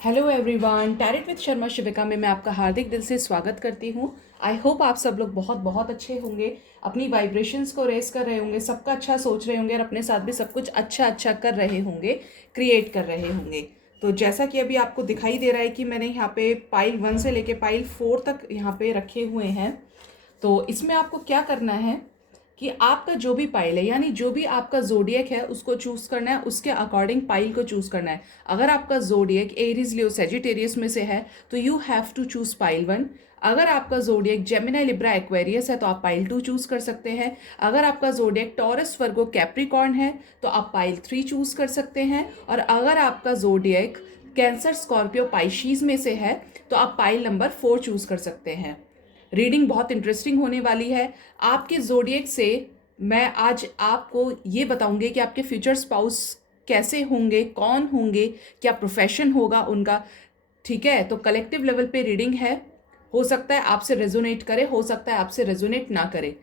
Hello everyone, tarot with Sharma Shivika में मैं आपका हार्दिक दिल से स्वागत करती हूँ। आई होप आप सब लोग बहुत बहुत अच्छे होंगे, अपनी वाइब्रेशंस को रेस कर रहे होंगे, सबका अच्छा सोच रहे होंगे और अपने साथ भी सब कुछ अच्छा अच्छा कर रहे होंगे, क्रिएट कर रहे होंगे। तो जैसा कि अभी आपको दिखाई दे रहा है कि मैंने यहाँ पे पाइल 1 से लेके पाइल 4 तक यहाँ पे रखे हुए हैं। तो इसमें आपको क्या करना है कि आपका जो भी पाइल है, यानी जो भी आपका जोडियक है उसको चूज करना है, उसके अकॉर्डिंग पाइल को चूज करना है। अगर आपका जोडियक एरीज लियो सेजिटेरियस में से है तो you have to choose pile 1। अगर आपका जोडियक जेमिनी लिब्रा एक्वेरियस है तो आप पाइल 2 चूज कर सकते हैं। अगर आपका जोडियक टॉरस वर्गो कैप्रिकॉर्न है तो आप पाइल 3 चूज कर सकते हैं। और अगर आपका जोडियक कैंसर स्कॉर्पियो पाइशीज में से है तो आप पाइल नंबर 4 चूज कर सकते हैं। रीडिंग बहुत इंटरेस्टिंग होने वाली है। आपके जोडियक से मैं आज आपको ये बताऊंगी कि आपके फ्यूचर स्पाउस कैसे होंगे, कौन होंगे, क्या प्रोफेशन होगा उनका। ठीक है, तो कलेक्टिव लेवल पे रीडिंग है। हो सकता है आपसे रेजोनेट करे, हो सकता है आपसे रेजोनेट ना करे।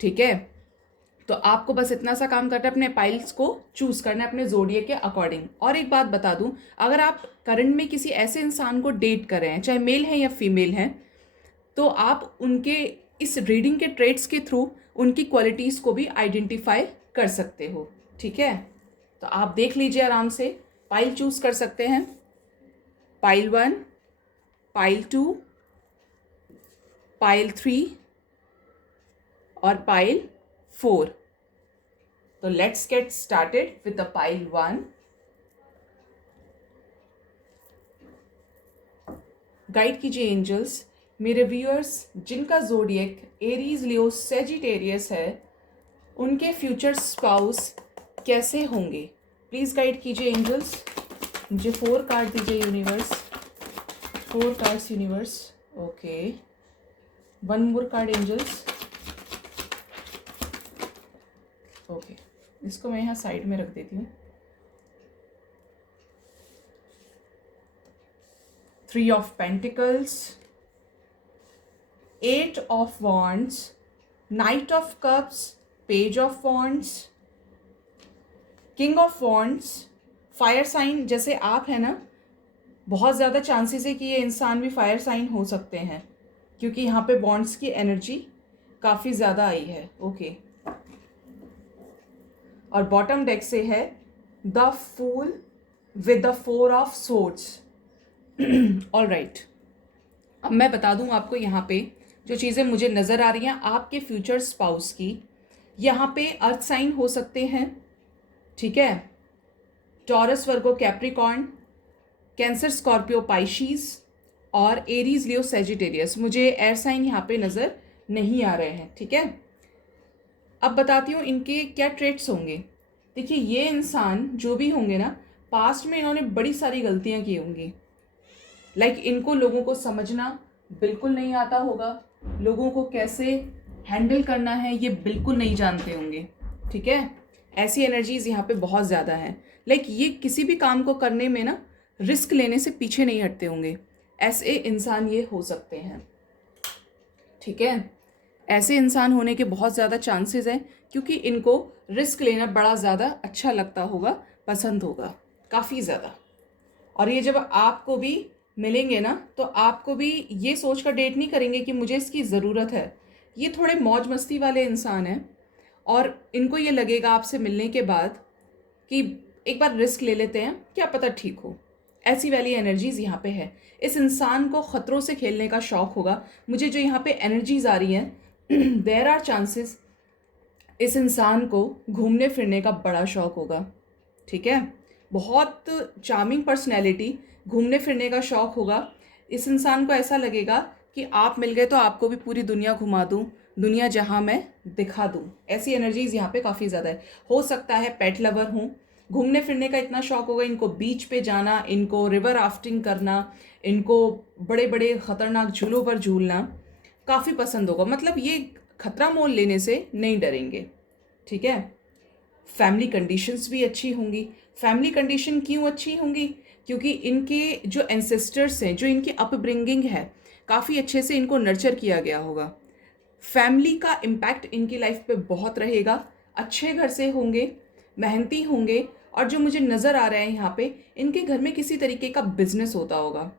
ठीक है, तो आपको बस इतना सा काम करना है, अपने पाइल्स को चूज करना है अपने जोडियक के अकॉर्डिंग। और एक बात बता दूं, अगर आप करंट में किसी ऐसे इंसान को डेट कर रहे हैं, चाहे मेल है या फीमेल है, तो आप उनके इस रीडिंग के ट्रेड्स के थ्रू उनकी क्वालिटीज़ को भी आइडेंटिफाई कर सकते हो। ठीक है, तो आप देख लीजिए आराम से, पाइल चूज कर सकते हैं। पाइल 1, पाइल 2, पाइल 3 और पाइल 4। तो let's get started with the pile 1। Guide कीजिए एंजल्स, मेरे व्यूअर्स जिनका जोडियक एरीज लियो सेजिटेरियस है उनके फ्यूचर स्पाउस कैसे होंगे। प्लीज गाइड कीजिए एंजल्स। मुझे 4 कार्ड दीजिए universe, 4 cards universe. Okay, 1 more card angels. Okay, इसको मैं यहाँ साइड में रख देती हूँ। 3 of pentacles, 8 of wands, knight of cups, page of wands, king of wands. Fire sign जैसे आप है ना, बहुत ज़्यादा चांसेस है कि ये इंसान भी फायर साइन हो सकते हैं, क्योंकि यहाँ पे बॉन्ड्स की एनर्जी काफ़ी ज़्यादा आई है। ओके, और बॉटम डेक से है the fool with the 4 of swords. All right, अब मैं बता दूं आपको यहाँ पे जो चीज़ें मुझे नज़र आ रही हैं आपके फ्यूचर स्पाउस की। यहाँ पे अर्थ साइन हो सकते हैं, ठीक है, Taurus Virgo Capricorn, Cancer Scorpio Pisces और एरीज लियो सेजिटेरियस। मुझे एयर साइन यहाँ पे नज़र नहीं आ रहे हैं। ठीक है, अब बताती हूँ इनके क्या ट्रेट्स होंगे। देखिए, ये इंसान जो भी होंगे ना, पास्ट में इन्होंने बड़ी सारी गलतियाँ की होंगी। लाइक इनको लोगों को समझना बिल्कुल नहीं आता होगा, लोगों को कैसे हैंडल करना है ये बिल्कुल नहीं जानते होंगे। ठीक है, ऐसी एनर्जीज यहाँ पे बहुत ज़्यादा हैं। लाइक ये किसी भी काम को करने में ना रिस्क लेने से पीछे नहीं हटते होंगे, ऐसे इंसान ये हो सकते हैं। ठीक है, ऐसे इंसान होने के बहुत ज़्यादा चांसेस हैं, क्योंकि इनको रिस्क लेना बड़ा ज़्यादा अच्छा लगता होगा, पसंद होगा काफ़ी ज़्यादा। और ये जब आपको भी मिलेंगे ना, तो आपको भी ये सोच कर डेट नहीं करेंगे कि मुझे इसकी ज़रूरत है। ये थोड़े मौज मस्ती वाले इंसान हैं और इनको ये लगेगा आपसे मिलने के बाद कि एक बार रिस्क ले लेते हैं, क्या पता ठीक हो। ऐसी वाली एनर्जीज यहाँ पे है। इस इंसान को ख़तरों से खेलने का शौक़ होगा। मुझे जो यहाँ पे एनर्जीज आ रही हैं, देयर आर चांसेस इस इंसान को घूमने फिरने का बड़ा शौक़ होगा। ठीक है, बहुत चार्मिंग पर्सनैलिटी, घूमने फिरने का शौक़ होगा। इस इंसान को ऐसा लगेगा कि आप मिल गए तो आपको भी पूरी दुनिया घुमा दूँ, दुनिया जहाँ मैं दिखा दूँ। ऐसी एनर्जीज यहाँ पे काफ़ी ज़्यादा है। हो सकता है पेट लवर हूँ, घूमने फिरने का इतना शौक़ होगा, इनको बीच पे जाना, इनको रिवर राफ्टिंग करना, इनको बड़े बड़े ख़तरनाक झूलों पर झूलना काफ़ी पसंद होगा। मतलब ये खतरा मोल लेने से नहीं डरेंगे। ठीक है, फैमिली कंडीशंस भी अच्छी होंगी। फैमिली कंडीशन क्यों अच्छी होंगी? क्योंकि इनके जो एंसेस्टर्स हैं, जो इनकी अपब्रिंगिंग है, काफ़ी अच्छे से इनको नर्चर किया गया होगा। फैमिली का इम्पैक्ट इनकी लाइफ पे बहुत रहेगा। अच्छे घर से होंगे, मेहनती होंगे और जो मुझे नज़र आ रहा है यहाँ पे, इनके घर में किसी तरीके का बिजनेस होता होगा।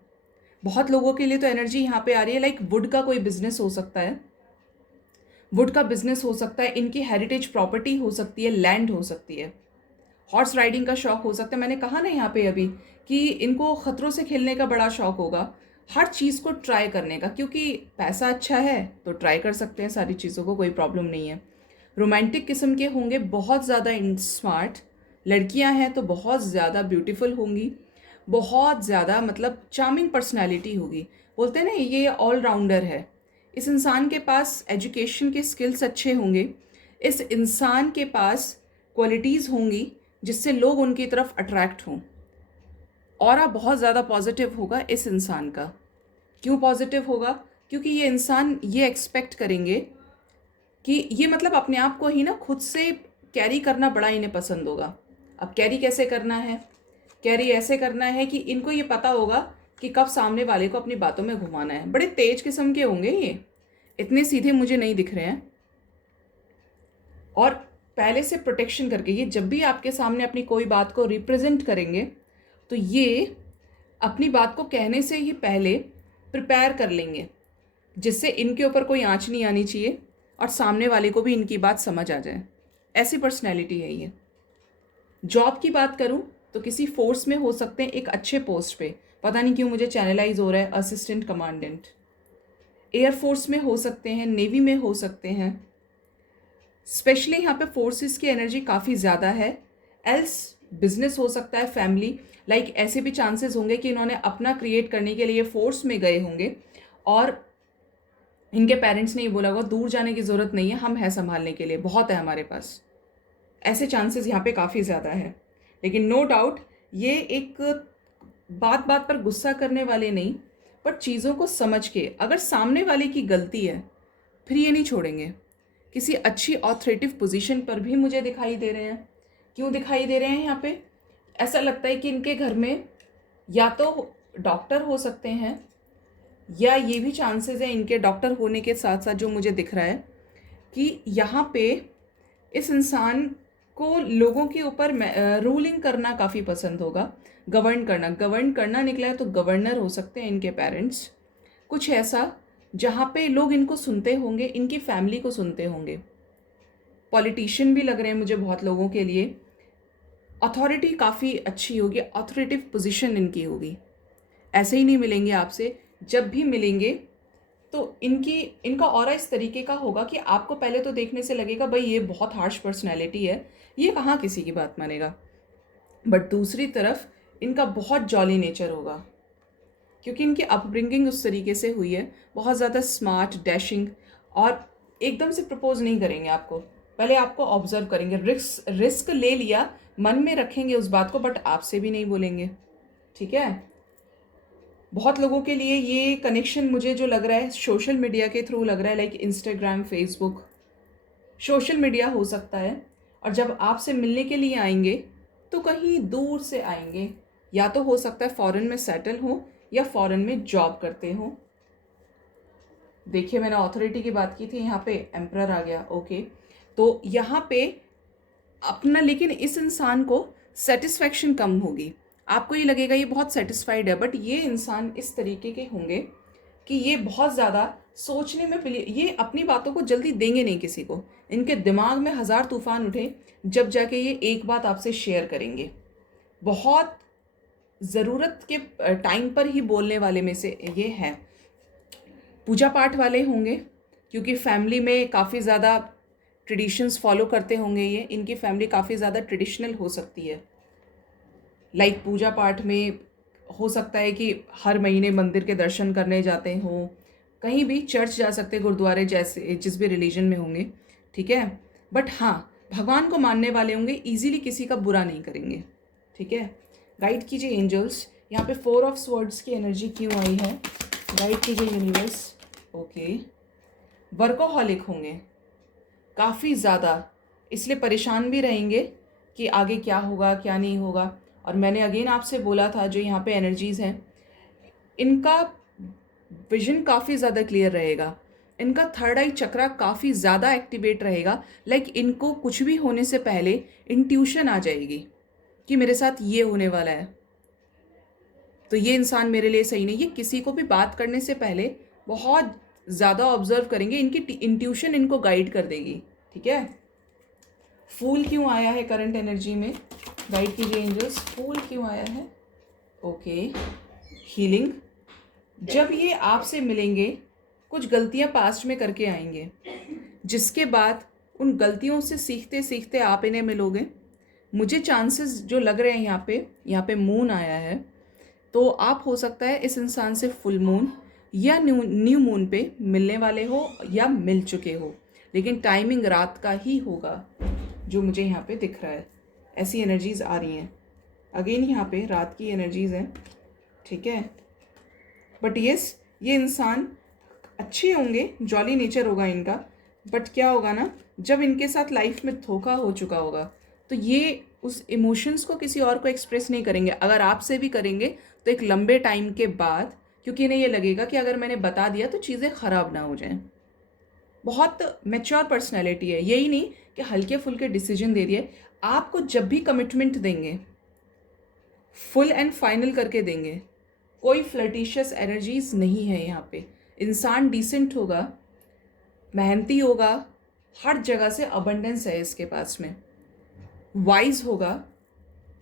बहुत लोगों के लिए तो एनर्जी यहाँ पे आ रही है लाइक वुड का कोई बिजनेस हो सकता है, वुड का बिजनेस हो सकता है, इनकी हेरिटेज प्रॉपर्टी हो सकती है, लैंड हो सकती है, हॉर्स राइडिंग का शौक हो सकता है। मैंने कहा ना यहाँ पे अभी कि इनको खतरों से खेलने का बड़ा शौक होगा, हर चीज़ को ट्राई करने का, क्योंकि पैसा अच्छा है तो ट्राई कर सकते हैं सारी चीज़ों को, कोई प्रॉब्लम नहीं है। रोमांटिक किस्म के होंगे, बहुत ज़्यादा स्मार्ट। लड़कियां हैं तो बहुत ज़्यादा ब्यूटीफुल होंगी, बहुत ज़्यादा मतलब चार्मिंग पर्सनैलिटी होगी। बोलते हैं ना ये ऑलराउंडर है। इस इंसान के पास एजुकेशन के स्किल्स अच्छे होंगे, इस इंसान के पास क्वालिटीज़ होंगी जिससे लोग उनकी तरफ अट्रैक्ट हों। ऑरा बहुत ज़्यादा पॉजिटिव होगा इस इंसान का। क्यों पॉजिटिव होगा? क्योंकि ये इंसान ये एक्सपेक्ट करेंगे कि ये मतलब अपने आप को ही ना खुद से कैरी करना बड़ा इन्हें पसंद होगा। अब कैरी कैसे करना है? कैरी ऐसे करना है कि इनको ये पता होगा कि कब सामने वाले को अपनी बातों में घुमाना है। बड़े तेज किस्म के होंगे ये, इतने सीधे मुझे नहीं दिख रहे हैं। और पहले से प्रोटेक्शन करके ये जब भी आपके सामने अपनी कोई बात को रिप्रेजेंट करेंगे तो ये अपनी बात को कहने से ही पहले प्रिपेयर कर लेंगे, जिससे इनके ऊपर कोई आँच नहीं आनी चाहिए और सामने वाले को भी इनकी बात समझ आ जाए। ऐसी पर्सनैलिटी है ये। जॉब की बात करूं तो किसी फोर्स में हो सकते हैं, एक अच्छे पोस्ट पे, पता नहीं क्यों मुझे चैनलाइज हो रहा है असिस्टेंट कमांडेंट। एयरफोर्स में हो सकते हैं, नेवी में हो सकते हैं। स्पेशली यहाँ पे फोर्सेस की एनर्जी काफ़ी ज़्यादा है। एल्स बिजनेस हो सकता है, फैमिली, लाइक ऐसे भी चांसेस होंगे कि इन्होंने अपना क्रिएट करने के लिए फोर्स में गए होंगे और इनके पेरेंट्स ने ये बोला होगा दूर जाने की ज़रूरत नहीं है, हम हैं संभालने के लिए, बहुत है हमारे पास। ऐसे चांसेस यहाँ पे काफ़ी ज़्यादा है। लेकिन नो डाउट ये एक बात बात पर गुस्सा करने वाले नहीं, पर चीज़ों को समझ के, अगर सामने वाले की गलती है फिर ये नहीं छोड़ेंगे। किसी अच्छी ऑथोरेटिव पोजीशन पर भी मुझे दिखाई दे रहे हैं। क्यों दिखाई दे रहे हैं यहाँ पे? ऐसा लगता है कि इनके घर में या तो डॉक्टर हो सकते हैं, या ये भी चांसेस है इनके डॉक्टर होने के साथ साथ जो मुझे दिख रहा है कि यहाँ पे इस इंसान को लोगों के ऊपर रूलिंग करना काफ़ी पसंद होगा। गवर्न करना निकला है तो गवर्नर हो सकते हैं इनके पेरेंट्स। कुछ ऐसा जहाँ पे लोग इनको सुनते होंगे, इनकी फैमिली को सुनते होंगे। पॉलिटिशियन भी लग रहे हैं मुझे बहुत लोगों के लिए। अथॉरिटी काफ़ी अच्छी होगी, अथॉरिटिव पोजीशन इनकी होगी। ऐसे ही नहीं मिलेंगे आपसे, जब भी मिलेंगे तो इनका ऑरा इस तरीके का होगा कि आपको पहले तो देखने से लगेगा भाई ये बहुत हार्श पर्सनैलिटी है, ये कहाँ किसी की बात मानेगा। बट दूसरी तरफ इनका बहुत जॉली नेचर होगा, क्योंकि इनकी अपब्रिंगिंग उस तरीके से हुई है, बहुत ज़्यादा स्मार्ट, डैशिंग, और एकदम से प्रपोज नहीं करेंगे आपको, पहले आपको ऑब्जर्व करेंगे। रिस्क ले लिया, मन में रखेंगे उस बात को, बट आपसे भी नहीं बोलेंगे। ठीक है। बहुत लोगों के लिए ये कनेक्शन मुझे जो लग रहा है सोशल मीडिया के थ्रू लग रहा है, like Instagram, Facebook, social media हो सकता है। और जब आपसे मिलने के लिए आएंगे तो कहीं दूर से आएंगे, या तो हो सकता है फॉरेन में सेटल हो या फॉरेन में जॉब करते हो। देखिए मैंने अथॉरिटी की बात की थी, यहाँ पे एम्परर आ गया। ओके, तो यहाँ पे अपना, लेकिन इस इंसान को सेटिस्फैक्शन कम होगी। आपको ये लगेगा ये बहुत सेटिस्फाइड है, बट ये इंसान इस तरीके के होंगे कि ये बहुत ज़्यादा सोचने में ये अपनी बातों को जल्दी देंगे नहीं किसी को। इनके दिमाग में हज़ार तूफान उठे जब जाके ये एक बात आपसे शेयर करेंगे। बहुत ज़रूरत के टाइम पर ही बोलने वाले में से ये हैं। पूजा पाठ वाले होंगे, क्योंकि फैमिली में काफ़ी ज़्यादा ट्रेडिशंस फॉलो करते होंगे ये। इनकी फैमिली काफ़ी ज़्यादा ट्रेडिशनल हो सकती है, लाइक पूजा पाठ में हो सकता है कि हर महीने मंदिर के दर्शन करने जाते हों, कहीं भी चर्च जा सकते हैं, गुरुद्वारे, जैसे जिस भी रिलीजन में होंगे। ठीक है। बट हाँ, भगवान को मानने वाले होंगे, इजीली किसी का बुरा नहीं करेंगे। ठीक है। गाइड कीजिए एंजल्स, यहाँ पे 4 ऑफ स्वॉर्ड्स की एनर्जी क्यों आई है? गाइड कीजिए यूनिवर्स। ओके, वर्कोहॉलिक होंगे काफ़ी ज़्यादा, इसलिए परेशान भी रहेंगे कि आगे क्या होगा क्या नहीं होगा। और मैंने अगेन आपसे बोला था जो यहाँ पे एनर्जीज़ हैं, इनका विजन काफ़ी ज़्यादा क्लियर रहेगा, इनका थर्ड आई चक्रा काफ़ी ज़्यादा एक्टिवेट रहेगा। लाइक इनको कुछ भी होने से पहले इंट्यूशन आ जाएगी कि मेरे साथ ये होने वाला है, तो ये इंसान मेरे लिए सही नहीं। ये किसी को भी बात करने से पहले बहुत ज़्यादा ऑब्जर्व करेंगे, इनकी इंट्यूशन इनको गाइड कर देगी। ठीक है, फूल क्यों आया है करंट एनर्जी में, गाइड कीजिए एंजल्स, फूल क्यों आया है। Okay, healing. जब ये आपसे मिलेंगे कुछ गलतियां पास्ट में करके आएंगे, जिसके बाद उन गलतियों से सीखते सीखते आप इन्हें मिलोगे। मुझे चांसेस जो लग रहे हैं यहाँ पे मून आया है, तो आप हो सकता है इस इंसान से फुल मून या न्यू मून पे मिलने वाले हो या मिल चुके हो, लेकिन टाइमिंग रात का ही होगा जो मुझे यहाँ पे दिख रहा है। ऐसी एनर्जीज आ रही हैं। अगेन यहाँ पे रात की एनर्जीज हैं। ठीक है, बट यस, ये इंसान अच्छे होंगे, जॉली नेचर होगा इनका, बट क्या होगा ना, जब इनके साथ लाइफ में धोखा हो चुका होगा तो ये उस इमोशंस को किसी और को एक्सप्रेस नहीं करेंगे। अगर आपसे भी करेंगे तो एक लंबे टाइम के बाद, क्योंकि इन्हें ये लगेगा कि अगर मैंने बता दिया तो चीज़ें ख़राब ना हो जाएं। बहुत मैच्योर पर्सनैलिटी है, यही नहीं कि हल्के फुल्के डिसीजन दे दिए। आपको जब भी कमिटमेंट देंगे फुल एंड फाइनल करके देंगे। कोई फ्लर्टिशियस एनर्जीज नहीं है यहाँ पे। इंसान डिसेंट होगा, मेहनती होगा, हर जगह से अबंडेंस है इसके पास में, वाइज होगा।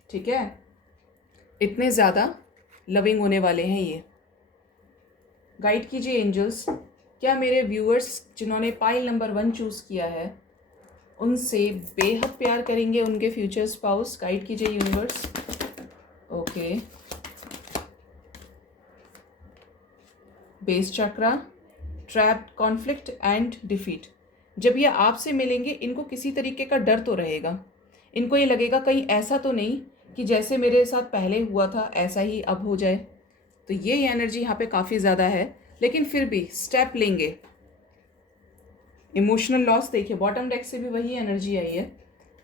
ठीक है, इतने ज़्यादा लविंग होने वाले हैं ये। गाइड कीजिए एंजल्स, क्या मेरे व्यूअर्स जिन्होंने पाइल नंबर 1 चूज़ किया है उनसे बेहद प्यार करेंगे उनके फ्यूचर स्पाउस। गाइड कीजिए universe. Okay, base chakra, trapped, conflict and defeat. जब ये आपसे मिलेंगे इनको किसी तरीके का डर तो रहेगा। इनको ये लगेगा कहीं ऐसा तो नहीं कि जैसे मेरे साथ पहले हुआ था ऐसा ही अब हो जाए। तो ये एनर्जी यहाँ पे काफ़ी ज़्यादा है, लेकिन फिर भी स्टेप लेंगे। इमोशनल लॉस, देखिए बॉटम डेक से भी वही एनर्जी आई है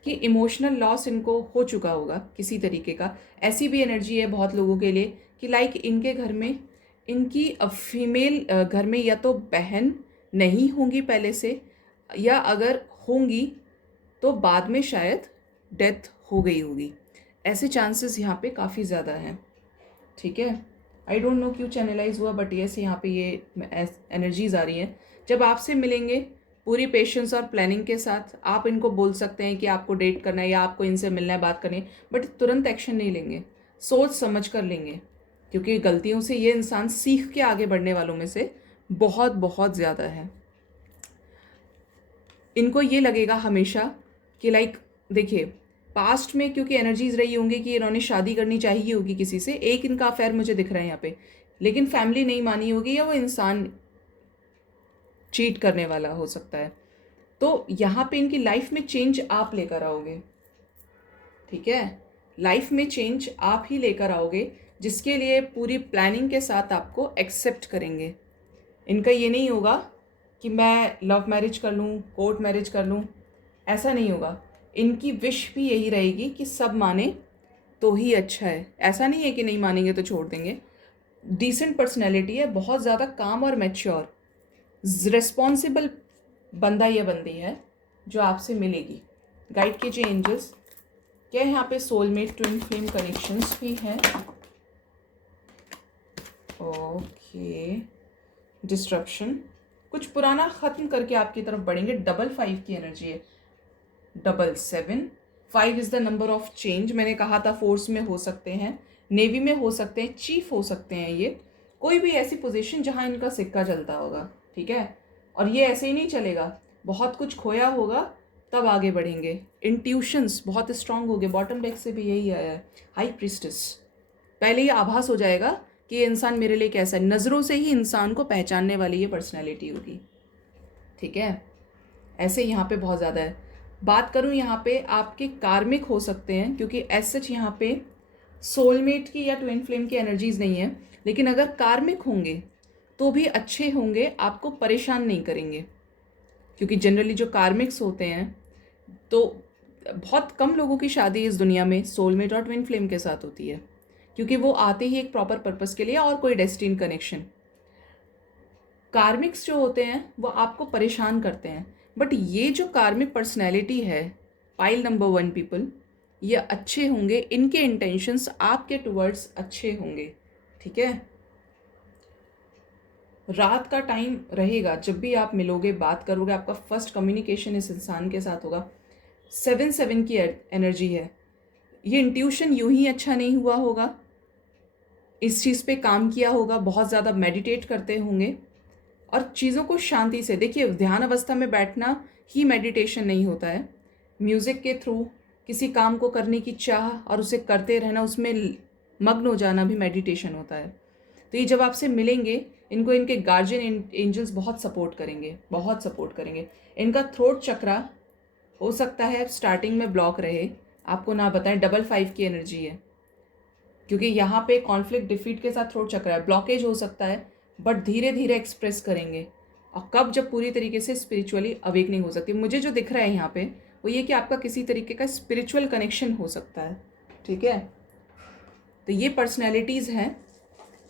कि इमोशनल लॉस इनको हो चुका होगा किसी तरीके का। ऐसी भी एनर्जी है बहुत लोगों के लिए कि लाइक इनके घर में, इनकी फीमेल घर में या तो बहन नहीं होंगी पहले से, या अगर होंगी तो बाद में शायद डेथ हो गई होगी। ऐसे चांसेस यहाँ पे काफ़ी ज़्यादा हैं। ठीक है, आई डोंट नो क्यों चैनलाइज हुआ, बट यस यहाँ पे ये एनर्जीज आ रही हैं। जब आपसे मिलेंगे पूरी पेशेंस और प्लानिंग के साथ, आप इनको बोल सकते हैं कि आपको डेट करना है या आपको इनसे मिलना है, बात करनी है, बट तुरंत एक्शन नहीं लेंगे, सोच समझ कर लेंगे, क्योंकि गलतियों से ये इंसान सीख के आगे बढ़ने वालों में से बहुत बहुत ज़्यादा है। इनको ये लगेगा हमेशा कि लाइक देखिए पास्ट में क्योंकि एनर्जीज रही होंगी कि इन्होंने शादी करनी चाहिए होगी किसी से, एक इनका अफेयर मुझे दिख रहा है यहाँ पे, लेकिन फैमिली नहीं मानी होगी या वो इंसान चीट करने वाला हो सकता है। तो यहाँ पे इनकी लाइफ में चेंज आप लेकर आओगे। ठीक है, लाइफ में चेंज आप ही लेकर आओगे, जिसके लिए पूरी प्लानिंग के साथ आपको एक्सेप्ट करेंगे। इनका ये नहीं होगा कि मैं लव मैरिज कर लूँ, कोर्ट मैरिज कर लूँ, ऐसा नहीं होगा। इनकी विश भी यही रहेगी कि सब माने तो ही अच्छा है। ऐसा नहीं है कि नहीं मानेंगे तो छोड़ देंगे। डिसेंट पर्सनैलिटी है, बहुत ज़्यादा काम और मैच्योर रिस्पॉन्सिबल बंदा या बंदी है जो आपसे मिलेगी। गाइड कीजिए एंजल्स, क्या यहाँ पे सोलमेट ट्विन फ्लेम कनेक्शंस भी हैं। ओके, डिस्ट्रप्शन, कुछ पुराना ख़त्म करके आपकी तरफ बढ़ेंगे। डबल 5 की एनर्जी है, 7 5 is the number of change. मैंने कहा था फोर्स में हो सकते हैं, नेवी में हो सकते हैं, चीफ हो सकते हैं, ये कोई भी ऐसी पोजीशन जहां इनका सिक्का चलता होगा। ठीक है, और ये ऐसे ही नहीं चलेगा, बहुत कुछ खोया होगा तब आगे बढ़ेंगे। इंट्यूशंस बहुत स्ट्रांग हो गए, बॉटम डेक से भी यही आया है, हाई प्रीस्टेस। पहले ही आभास हो जाएगा कि ये इंसान मेरे लिए कैसा है, नज़रों से ही इंसान को पहचानने वाली ये पर्सनैलिटी होगी। ठीक है, ऐसे यहाँ पे बहुत ज़्यादा है। बात करूँ यहाँ पे आपके कार्मिक हो सकते हैं, क्योंकि एज सच यहाँ पे सोलमेट की या ट्विन फ्लेम की एनर्जीज नहीं है, लेकिन अगर कार्मिक होंगे तो भी अच्छे होंगे, आपको परेशान नहीं करेंगे। क्योंकि जनरली जो कार्मिक्स होते हैं तो बहुत कम लोगों की शादी इस दुनिया में सोलमेट और ट्विन फ्लेम के साथ होती है, क्योंकि वो आते ही एक प्रॉपर पर्पस के लिए और कोई डेस्टिन कनेक्शन। कार्मिक्स जो होते हैं वो आपको परेशान करते हैं, बट ये जो कार्मिक पर्सनैलिटी है पाइल नंबर 1 पीपल, ये अच्छे होंगे, इनके इंटेंशंस आपके टुवर्ड्स अच्छे होंगे, ठीक है। रात का टाइम रहेगा, जब भी आप मिलोगे बात करोगे, आपका फर्स्ट कम्युनिकेशन इस इंसान के साथ होगा। 7-7 की एनर्जी है। ये इंट्यूशन यूं ही अच्छा नहीं हुआ होगा, इस चीज़ पे काम किया होगा, बहुत ज़्यादा मेडिटेट करते होंगे और चीज़ों को शांति से देखिए। ध्यान अवस्था में बैठना ही मेडिटेशन नहीं होता है। म्यूज़िक के थ्रू किसी काम को करने की चाह और उसे करते रहना, उसमें मग्न हो जाना भी मेडिटेशन होता है। तो ये जब आपसे मिलेंगे, इनको इनके गार्जियन एंजल्स बहुत सपोर्ट करेंगे, बहुत सपोर्ट करेंगे। इनका थ्रोट चक्रा हो सकता है स्टार्टिंग में ब्लॉक रहे, आपको ना बताएं। 5 की एनर्जी है, क्योंकि यहाँ पे कॉन्फ्लिक्ट डिफीट के साथ थ्रोट चक्र है। ब्लॉकेज हो सकता है, बट धीरे धीरे एक्सप्रेस करेंगे। और कब, जब पूरी तरीके से स्पिरिचुअली अवेकनिंग हो सकती है। मुझे जो दिख रहा है यहाँ पे वो ये कि आपका किसी तरीके का स्पिरिचुअल कनेक्शन हो सकता है, ठीक है। तो ये पर्सनैलिटीज़ हैं।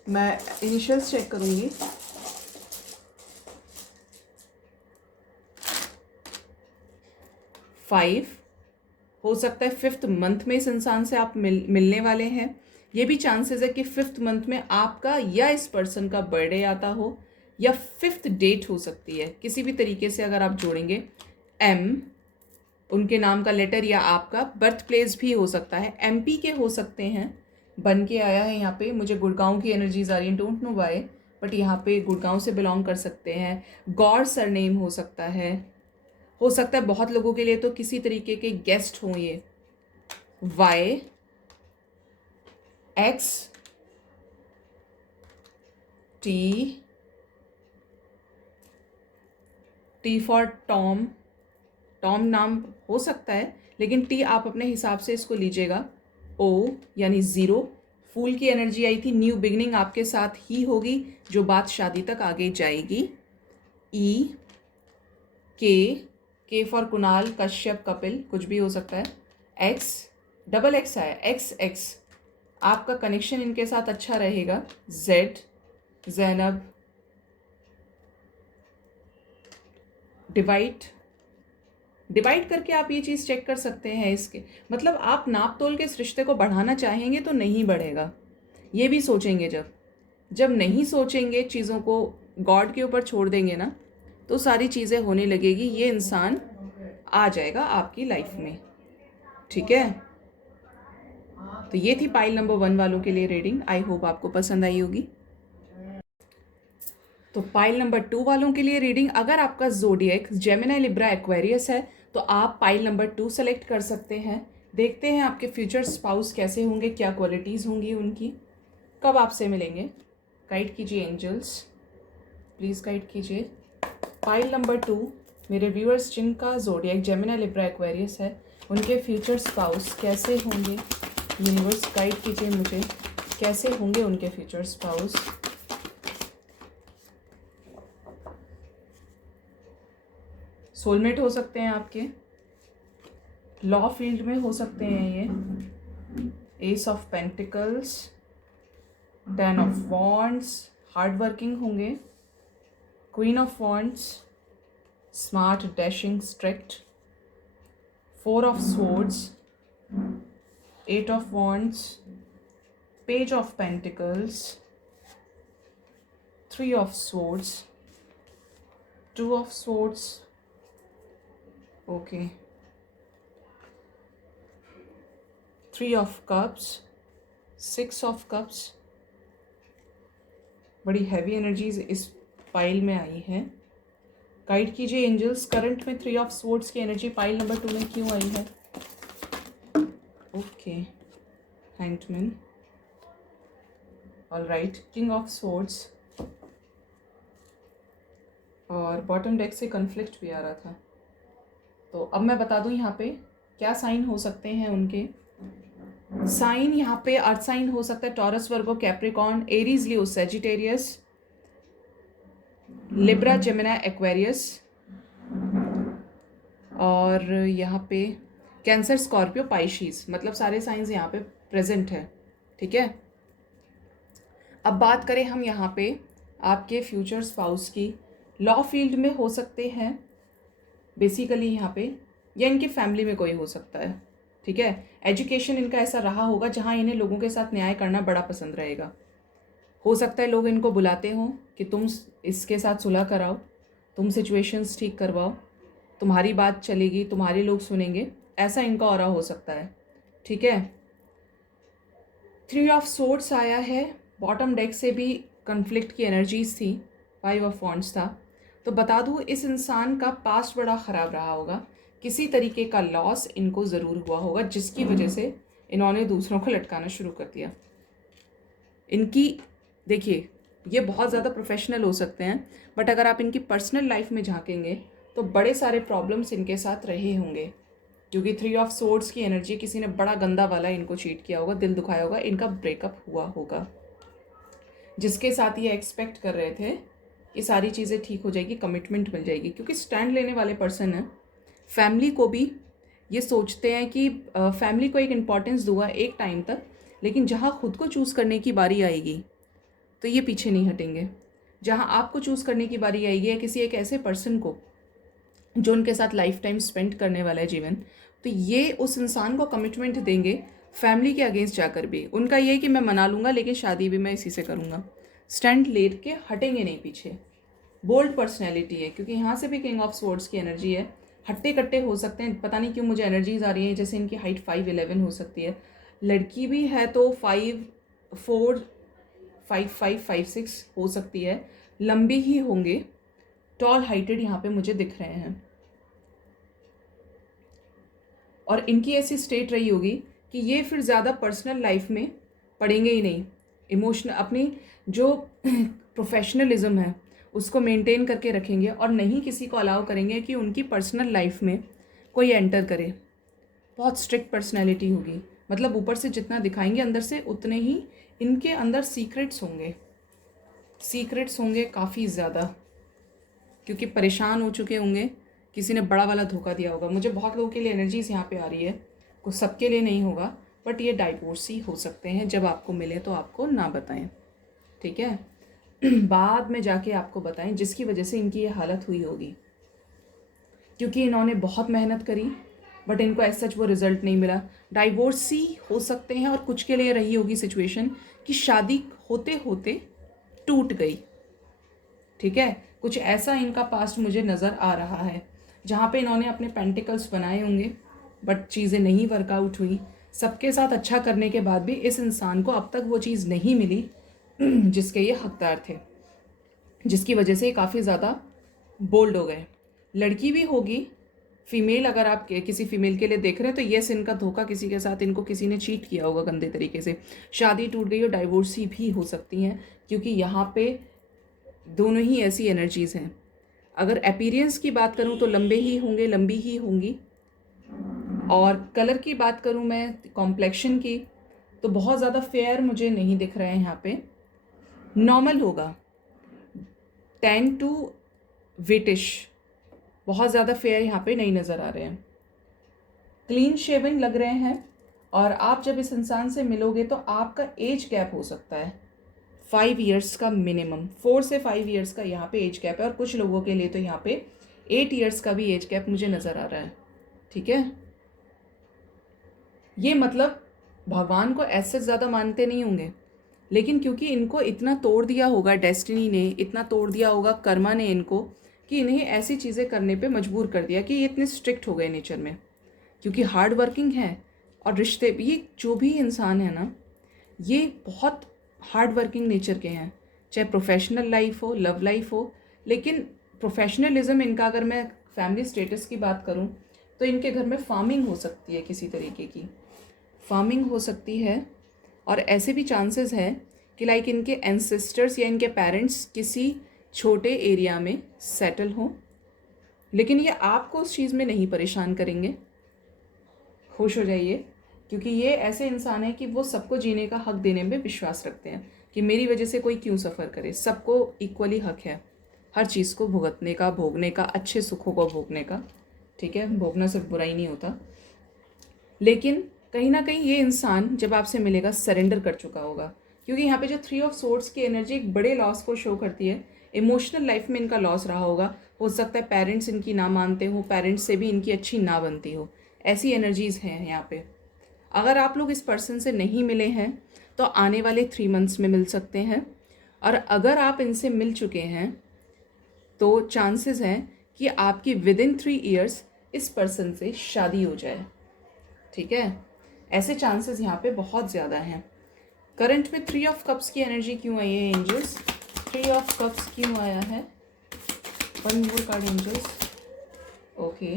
मैं इनिशियल्स चेक करूँगी। फाइव हो सकता है 5th मंथ में इस इंसान से आप मिलने वाले हैं। ये भी चांसेस है कि 5th मंथ में आपका या इस पर्सन का बर्थडे आता हो, या 5th डेट हो सकती है किसी भी तरीके से। अगर आप जोड़ेंगे एम, उनके नाम का लेटर, या आपका बर्थ प्लेस भी हो सकता है। एमपी के हो सकते हैं, बन के आया है यहाँ पे। मुझे गुड़गांव की एनर्जीज आ रही हैं, डोंट नो वाई, बट यहाँ पे गुड़गांव से बिलोंग कर सकते हैं। गौर सरनेम हो सकता है। बहुत लोगों के लिए तो किसी तरीके के गेस्ट हों ये। Y, X, T, T for Tom, Tom नाम हो सकता है, लेकिन टी आप अपने हिसाब से इसको लीजिएगा। ओ यानी 0, फूल की एनर्जी आई थी। न्यू बिगनिंग आपके साथ ही होगी, जो बात शादी तक आगे जाएगी। ई, के फॉर कुणाल, कश्यप, कपिल, कुछ भी हो सकता है। एक्स, डबल एक्स आया, एक्स, आपका कनेक्शन इनके साथ अच्छा रहेगा। जेड, जैनब, डिवाइड करके आप ये चीज़ चेक कर सकते हैं। इसके मतलब आप नाप तोल के इस रिश्ते को बढ़ाना चाहेंगे तो नहीं बढ़ेगा। ये भी सोचेंगे, जब नहीं सोचेंगे, चीज़ों को गॉड के ऊपर छोड़ देंगे ना, तो सारी चीज़ें होने लगेगी। ये इंसान आ जाएगा आपकी लाइफ में, ठीक है। तो ये थी पाइल नंबर 1 वालों के लिए रीडिंग। आई होप आपको पसंद आई होगी। तो पाइल नंबर 2 वालों के लिए रीडिंग, अगर आपका ज़ोडिएक जेमिनी, लिब्रा, एक्वेरियस है तो आप पाइल नंबर 2 सेलेक्ट कर सकते हैं। देखते हैं आपके फ्यूचर स्पाउस कैसे होंगे, क्या क्वालिटीज़ होंगी उनकी, कब आपसे मिलेंगे। गाइड कीजिए एंजल्स, प्लीज़ गाइड कीजिए। पाइल नंबर 2 मेरे व्यूअर्स जिनका ज़ोडिएक जेमिनी, लिब्रा, एक्वेरियस है, उनके फ्यूचर स्पाउस कैसे होंगे। यूनिवर्स गाइड कीजिए मुझे, कैसे होंगे उनके फ्यूचर स्पाउस। सोलमेट हो सकते हैं आपके, लॉ फील्ड में हो सकते हैं ये। Ace of pentacles, 10 of wands, hard working होंगे। Queen of wands, smart, dashing, strict. 4 of swords, 8 of wands, page of pentacles, 3 of swords, 2 of swords, okay, 3 of cups, 6 of cups. बड़ी heavy energies इस pile में आई है। Guide कीजिए angels, current में 3 of swords की energy pile number 2 में क्यों आई है। Okay, hangman, alright, king of swords, और बॉटम डेक से कन्फ्लिक्ट भी आ रहा था। तो अब मैं बता दूं यहाँ पे क्या साइन हो सकते हैं उनके। साइन यहाँ पे अर्थ साइन हो सकता है Taurus, Virgo, Capricorn, Aries, Leo, Sagittarius, Libra, Gemini, Aquarius, और यहाँ पे कैंसर, स्कॉर्पियो, पाइशीज। मतलब सारे साइंस यहाँ पे प्रेजेंट है, ठीक है। अब बात करें हम यहाँ पे आपके फ्यूचर स्पाउस की, लॉ फील्ड में हो सकते हैं बेसिकली यहाँ पे, या इनकी फैमिली में कोई हो सकता है, ठीक है। एजुकेशन इनका ऐसा रहा होगा जहाँ इन्हें लोगों के साथ न्याय करना बड़ा पसंद रहेगा। हो सकता है लोग इनको बुलाते हों कि तुम इसके साथ सुलह कराओ, तुम सिचुएशंस ठीक करवाओ, तुम्हारी बात चलेगी, तुम्हारे लोग सुनेंगे, ऐसा इनका ऑरा हो सकता है। ठीक है, 3 ऑफ सोर्ड्स आया है, बॉटम डेक से भी कन्फ्लिक्ट की एनर्जीज थी, 5 ऑफ वॉन्ड्स था। तो बता दूँ इस इंसान का पास्ट बड़ा ख़राब रहा होगा, किसी तरीके का लॉस इनको ज़रूर हुआ होगा जिसकी वजह से इन्होंने दूसरों को लटकाना शुरू कर दिया। इनकी देखिए ये बहुत ज़्यादा प्रोफेशनल हो सकते हैं, बट अगर आप इनकी पर्सनल लाइफ में झांकेंगे तो बड़े सारे प्रॉब्लम्स इनके साथ रहे होंगे, क्योंकि 3 ऑफ सोर्ड्स की एनर्जी, किसी ने बड़ा गंदा वाला इनको चीट किया होगा, दिल दुखाया होगा, इनका ब्रेकअप हुआ होगा, जिसके साथ ये एक्सपेक्ट कर रहे थे कि सारी चीज़ें ठीक हो जाएगी, कमिटमेंट मिल जाएगी, क्योंकि स्टैंड लेने वाले पर्सन हैं। फैमिली को भी ये सोचते हैं कि फैमिली को एक इम्पॉर्टेंस दूंगा एक टाइम तक, लेकिन जहाँ खुद को चूज़ करने की बारी आएगी तो ये पीछे नहीं हटेंगे। जहाँ आपको चूज़ करने की बारी आएगी या किसी एक ऐसे पर्सन को जो उनके साथ लाइफ टाइम स्पेंड करने वाला है जीवन, तो ये उस इंसान को कमिटमेंट देंगे फैमिली के अगेंस्ट जाकर भी। उनका ये है कि मैं मना लूँगा लेकिन शादी भी मैं इसी से करूँगा, स्टैंड लेट के हटेंगे नहीं पीछे। बोल्ड पर्सनैलिटी है, क्योंकि यहाँ से भी किंग ऑफ स्वॉर्ड्स की एनर्जी है। हट्टे कट्टे हो सकते हैं, पता नहीं क्यों मुझे एनर्जीज आ रही हैं जैसे इनकी हाइट 5'11" हो सकती है, लड़की भी है तो 5'4", 5'5", 5'6" हो सकती है, लंबी ही होंगे, टॉल हाइटेड यहाँ पे मुझे दिख रहे हैं। और इनकी ऐसी स्टेट रही होगी कि ये फिर ज़्यादा पर्सनल लाइफ में पड़ेंगे ही नहीं, इमोशनल अपनी जो प्रोफेशनलिज्म है उसको मेंटेन करके रखेंगे और नहीं किसी को अलाउ करेंगे कि उनकी पर्सनल लाइफ में कोई एंटर करे। बहुत स्ट्रिक्ट पर्सनैलिटी होगी, मतलब ऊपर से जितना दिखाएंगे अंदर से उतने ही इनके अंदर सीक्रेट्स होंगे काफ़ी ज़्यादा, क्योंकि परेशान हो चुके होंगे, किसी ने बड़ा वाला धोखा दिया होगा। मुझे बहुत लोगों के लिए एनर्जीज यहाँ पे आ रही है, कुछ सबके लिए नहीं होगा, बट ये डाइवोर्सी हो सकते हैं। जब आपको मिले तो आपको ना बताएं, ठीक है, बाद में जाके आपको बताएं, जिसकी वजह से इनकी ये हालत हुई होगी, क्योंकि इन्होंने बहुत मेहनत करी बट इनको एज सच वो रिजल्ट नहीं मिला। डाइवोर्सी हो सकते हैं, और कुछ के लिए रही होगी सिचुएशन कि शादी होते होते टूट गई। ठीक है, कुछ ऐसा इनका पास्ट मुझे नज़र आ रहा है, जहाँ पे इन्होंने अपने पेंटिकल्स बनाए होंगे बट चीज़ें नहीं वर्कआउट हुई। सबके साथ अच्छा करने के बाद भी इस इंसान को अब तक वो चीज़ नहीं मिली जिसके ये हकदार थे, जिसकी वजह से ये काफ़ी ज़्यादा बोल्ड हो गए। लड़की भी होगी, फीमेल, अगर आप किसी फीमेल के लिए देख रहे हैं तो येस, इनका धोखा किसी के साथ, इनको किसी ने चीट किया होगा गंदे तरीके से, शादी टूट गई और डाइवोर्सी भी हो सकती हैं, क्योंकि यहाँ पे दोनों ही ऐसी एनर्जीज़ हैं। अगर अपीयरेंस की बात करूँ तो लंबे ही होंगे, लंबी ही होंगी, और कलर की बात करूँ मैं, कॉम्प्लेक्शन की, तो बहुत ज़्यादा फेयर मुझे नहीं दिख रहे हैं यहाँ पे, नॉर्मल होगा, 10 टू विटिश, बहुत ज़्यादा फेयर यहाँ पे नहीं नज़र आ रहे हैं, क्लीन शेवन लग रहे हैं। और आप जब इस इंसान से मिलोगे तो आपका एज गैप हो सकता है 5 इयर्स का मिनिमम, 4 से 5 इयर्स का यहाँ पे एज गैप है, और कुछ लोगों के लिए तो यहाँ पे 8 इयर्स का भी एज गैप मुझे नज़र आ रहा है। ठीक है, ये मतलब भगवान को ऐसे ज़्यादा मानते नहीं होंगे, लेकिन क्योंकि इनको इतना तोड़ दिया होगा डेस्टिनी ने, इतना तोड़ दिया होगा कर्मा ने इनको, कि इन्हें ऐसी चीज़ें करने पे मजबूर कर दिया कि ये इतने स्ट्रिक्ट हो गए नेचर में, क्योंकि हार्ड वर्किंग है। और रिश्ते भी, ये जो भी इंसान है ना, ये बहुत हार्ड वर्किंग नेचर के हैं, चाहे प्रोफेशनल लाइफ हो, लव लाइफ हो। लेकिन प्रोफेशनलिज्म इनका, अगर मैं फैमिली स्टेटस की बात करूं तो इनके घर में फार्मिंग हो सकती है, किसी तरीके की फार्मिंग हो सकती है, और ऐसे भी चांसेस है कि लाइक इनके एंसेस्टर्स या इनके पेरेंट्स किसी छोटे एरिया में सेटल हों, लेकिन ये आपको उस चीज़ में नहीं परेशान करेंगे। खुश हो जाइए, क्योंकि ये ऐसे इंसान है कि वो सबको जीने का हक देने में विश्वास रखते हैं, कि मेरी वजह से कोई क्यों सफ़र करे, सबको इक्वली हक है हर चीज़ को भुगतने का, भोगने का, अच्छे सुखों को भोगने का। ठीक है, भोगना सिर्फ बुरा ही नहीं होता, लेकिन कहीं ना कहीं ये इंसान जब आपसे मिलेगा सरेंडर कर चुका होगा, क्योंकि यहाँ पे जो 3 ऑफ सोर्ड्स की एनर्जी एक बड़े लॉस को शो करती है। इमोशनल लाइफ में इनका लॉस रहा होगा, हो सकता है पेरेंट्स इनकी ना मानते हो, पेरेंट्स से भी इनकी अच्छी ना बनती हो, ऐसी एनर्जीज़ हैं यहाँ पे। अगर आप लोग इस पर्सन से नहीं मिले हैं तो आने वाले 3 मंथ्स में मिल सकते हैं, और अगर आप इनसे मिल चुके हैं तो चांसेस हैं कि आपकी विद इन 3 ईयर्स इस पर्सन से शादी हो जाए। ठीक है, ऐसे चांसेस यहाँ पे बहुत ज़्यादा हैं। करंट में 3 ऑफ कप्स की एनर्जी क्यों आई है एंजल्स? 3 ऑफ कप्स क्यों आया है? One more card angels. Okay,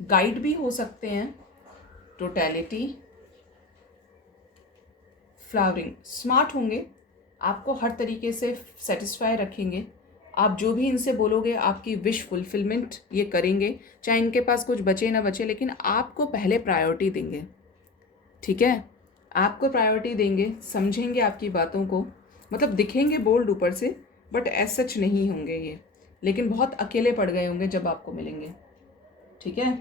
guide भी हो सकते हैं, टोटैलिटी, फ्लावरिंग, स्मार्ट होंगे, आपको हर तरीके से सेटिस्फाई रखेंगे। आप जो भी इनसे बोलोगे आपकी विश फुलफिलमेंट ये करेंगे, चाहे इनके पास कुछ बचे ना बचे, लेकिन आपको पहले प्रायोरिटी देंगे। ठीक है, आपको प्रायोरिटी देंगे, समझेंगे आपकी बातों को, मतलब दिखेंगे बोल्ड ऊपर से, बट एज सच नहीं होंगे ये, लेकिन बहुत अकेले पड़ गए होंगे जब आपको मिलेंगे। ठीक है,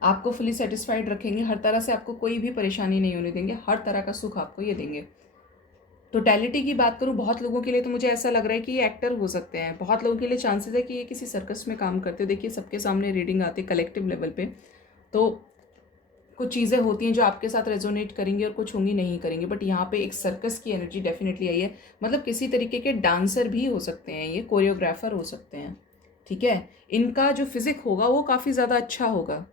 आपको फुली सेटिस्फाइड रखेंगे, हर तरह से आपको कोई भी परेशानी नहीं होने देंगे, हर तरह का सुख आपको ये देंगे। टोटैलिटी की बात करूँ, बहुत लोगों के लिए तो मुझे ऐसा लग रहा है कि ये एक्टर हो सकते हैं, बहुत लोगों के लिए चांसेस है कि ये किसी सर्कस में काम करते हो। देखिए सबके सामने रीडिंग आती है कलेक्टिव लेवल पे, तो कुछ चीज़ें होती हैं जो आपके साथ रेजोनेट करेंगी और कुछ होंगी नहीं करेंगी, बट यहाँ पे एक सर्कस की एनर्जी डेफिनेटली आई है। मतलब किसी तरीके के डांसर भी हो सकते हैं, ये कोरियोग्राफर हो सकते हैं। ठीक है, इनका जो फिजिक होगा वो काफ़ी ज़्यादा अच्छा होगा।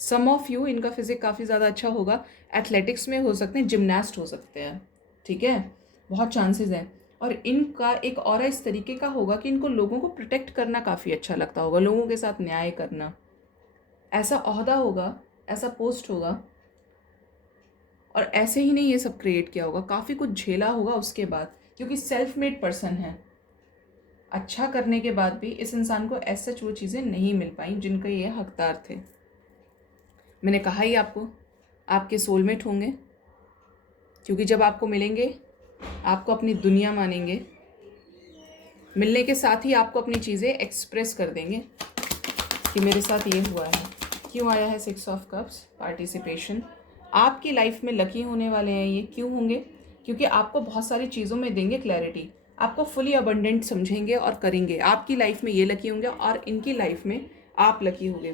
सम ऑफ यू, इनका फिजिक काफ़ी ज़्यादा अच्छा होगा, एथलेटिक्स में हो सकते हैं, जिमनास्ट हो सकते हैं। ठीक है, बहुत चांसेस हैं। और इनका एक और इस तरीके का होगा कि इनको लोगों को प्रोटेक्ट करना काफ़ी अच्छा लगता होगा, लोगों के साथ न्याय करना, ऐसा ओहदा होगा, ऐसा पोस्ट होगा। और ऐसे ही नहीं ये सब क्रिएट किया होगा, काफ़ी कुछ झेला होगा उसके बाद, क्योंकि सेल्फ मेड पर्सन है। अच्छा करने के बाद भी इस इंसान को ऐसा सच वो चीज़ें नहीं मिल पाई जिनके ये हकदार थे। मैंने कहा ही आपको, आपके सोलमेट होंगे, क्योंकि जब आपको मिलेंगे आपको अपनी दुनिया मानेंगे, मिलने के साथ ही आपको अपनी चीज़ें एक्सप्रेस कर देंगे कि मेरे साथ ये हुआ है। क्यों आया है 6 ऑफ कप्स? पार्टिसिपेशन। आपकी लाइफ में लकी होने वाले हैं ये। क्यों होंगे? क्योंकि आपको बहुत सारी चीज़ों में देंगे क्लैरिटी, आपको फुली अबंडेंट समझेंगे और करेंगे। आपकी लाइफ में ये लकी होंगे और इनकी लाइफ में आप लकी होंगे।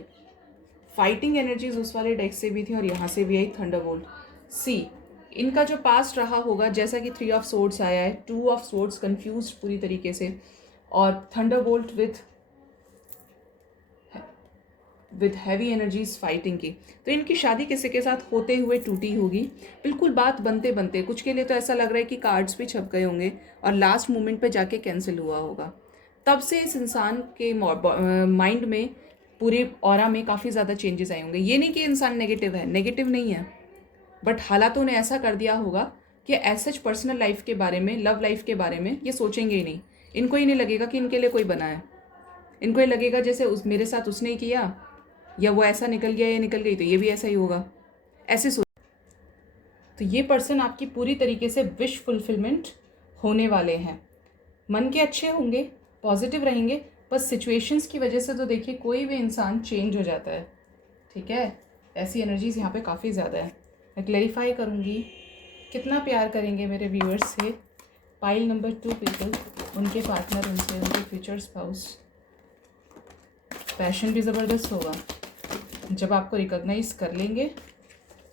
फाइटिंग एनर्जीज उस वाले डेक से भी थी और यहाँ से भी आई थंडरबोल्ट। सी, इनका जो पास्ट रहा होगा, जैसा कि 3 ऑफ सोर्ड्स आया है, 2 ऑफ सोर्ड्स कंफ्यूज पूरी तरीके से, और Thunderbolt with heavy energies fighting की। तो इनकी शादी किसी के साथ होते हुए टूटी होगी, बिल्कुल बात बनते बनते। कुछ के लिए तो ऐसा लग रहा है कि कार्ड्स भी छप गए होंगे और लास्ट मोमेंट पे जाके कैंसिल हुआ होगा। तब से इस इंसान के माइंड में, पूरे ऑरा में काफ़ी ज़्यादा चेंजेस आए होंगे। ये नहीं कि इंसान नेगेटिव है, नेगेटिव नहीं है, बट हालातों ने ऐसा कर दिया होगा कि एज सच पर्सनल लाइफ के बारे में, लव लाइफ के बारे में ये सोचेंगे ही नहीं। इनको ही नहीं लगेगा कि इनके लिए कोई बना है, इनको ये लगेगा जैसे मेरे साथ उसने ही किया, या वो ऐसा निकल गया या निकल गई तो ये भी ऐसा ही होगा, ऐसे सोच। तो ये पर्सन आपकी पूरी तरीके से विश फुलफिलमेंट होने वाले हैं। मन के अच्छे होंगे, पॉजिटिव रहेंगे, बस सिचुएशंस की वजह से तो देखिए कोई भी इंसान चेंज हो जाता है। ठीक है, ऐसी एनर्जीज यहाँ पे काफ़ी ज़्यादा है। मैं क्लैरिफाई करूँगी कितना प्यार करेंगे मेरे व्यूअर्स से। पाइल नंबर 2 पीपल, उनके पार्टनर, उनसे, उनके फ्यूचर स्पाउस। पैशन भी ज़बरदस्त होगा। जब आपको रिकॉग्नाइज कर लेंगे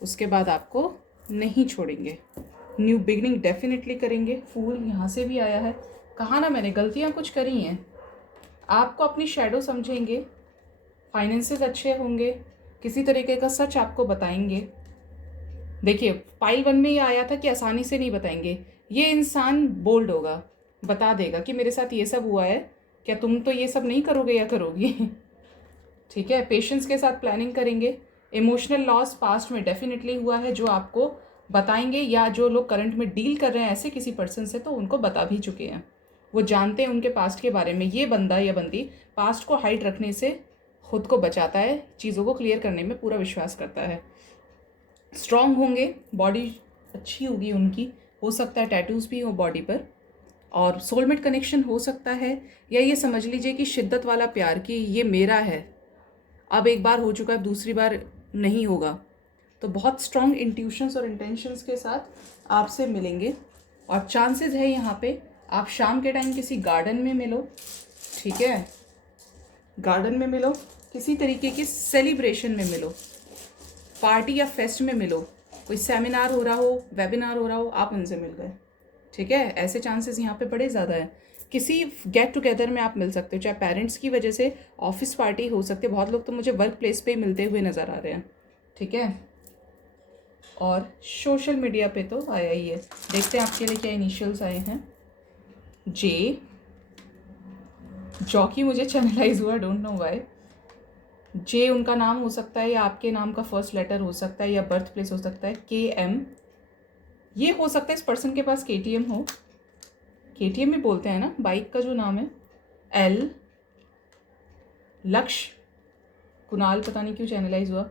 उसके बाद आपको नहीं छोड़ेंगे। न्यू बिगनिंग डेफिनेटली करेंगे। फूल यहाँ से भी आया है। कहा ना मैंने, गलतियाँ कुछ करी हैं, आपको अपनी शैडो समझेंगे। फाइनेंसेस अच्छे होंगे, किसी तरीके का सच आपको बताएंगे। देखिए पाइल 1 में ये आया था कि आसानी से नहीं बताएंगे। ये इंसान बोल्ड होगा, बता देगा कि मेरे साथ ये सब हुआ है, क्या तुम तो ये सब नहीं करोगे या करोगी? ठीक है, पेशेंस के साथ प्लानिंग करेंगे। इमोशनल लॉस पास्ट में डेफिनेटली हुआ है जो आपको बताएंगे, या जो लोग करंट में डील कर रहे हैं ऐसे किसी पर्सन से तो उनको बता भी चुके हैं, वो जानते हैं उनके पास्ट के बारे में। ये बंदा या बंदी पास्ट को हाइड रखने से खुद को बचाता है, चीज़ों को क्लियर करने में पूरा विश्वास करता है। स्ट्रॉन्ग होंगे, बॉडी अच्छी होगी उनकी, हो सकता है टैटूज़ भी हो बॉडी पर, और सोलमेट कनेक्शन हो सकता है, या ये समझ लीजिए कि शिद्दत वाला प्यार कि ये मेरा है, अब एक बार हो चुका है, दूसरी बार नहीं होगा। तो बहुत स्ट्रॉन्ग इंट्यूशंस और इंटेंशंस के साथ आपसे मिलेंगे। और चांसेस है यहाँ पे आप शाम के टाइम किसी गार्डन में मिलो। ठीक है, गार्डन में मिलो, किसी तरीके की सेलिब्रेशन में मिलो, पार्टी या फेस्ट में मिलो, कोई सेमिनार हो रहा हो, वेबिनार हो रहा हो, आप उनसे मिल गए, ठीक है, ऐसे चांसेस यहाँ पे बड़े ज़्यादा हैं। किसी गेट टुगेदर में आप मिल सकते हो, चाहे पेरेंट्स की वजह से ऑफिस पार्टी हो सकती है, बहुत लोग तो मुझे वर्क प्लेस पे ही मिलते हुए नज़र आ रहे हैं, ठीक है। और सोशल मीडिया पे तो आया ही है। देखते हैं आपके लिए क्या इनिशियल्स आए हैं। जे, जॉकी मुझे चैनलाइज हुआ, डोंट नो वाई। जे उनका नाम हो सकता है या आपके नाम का फर्स्ट लेटर हो सकता है या बर्थ प्लेस हो सकता है। के एम, ये हो सकता है इस पर्सन के पास के टी एम हो, के टी एम भी बोलते हैं ना बाइक का जो नाम है। एल, लक्ष्य, कुणाल पता नहीं क्यों चैनलाइज हुआ।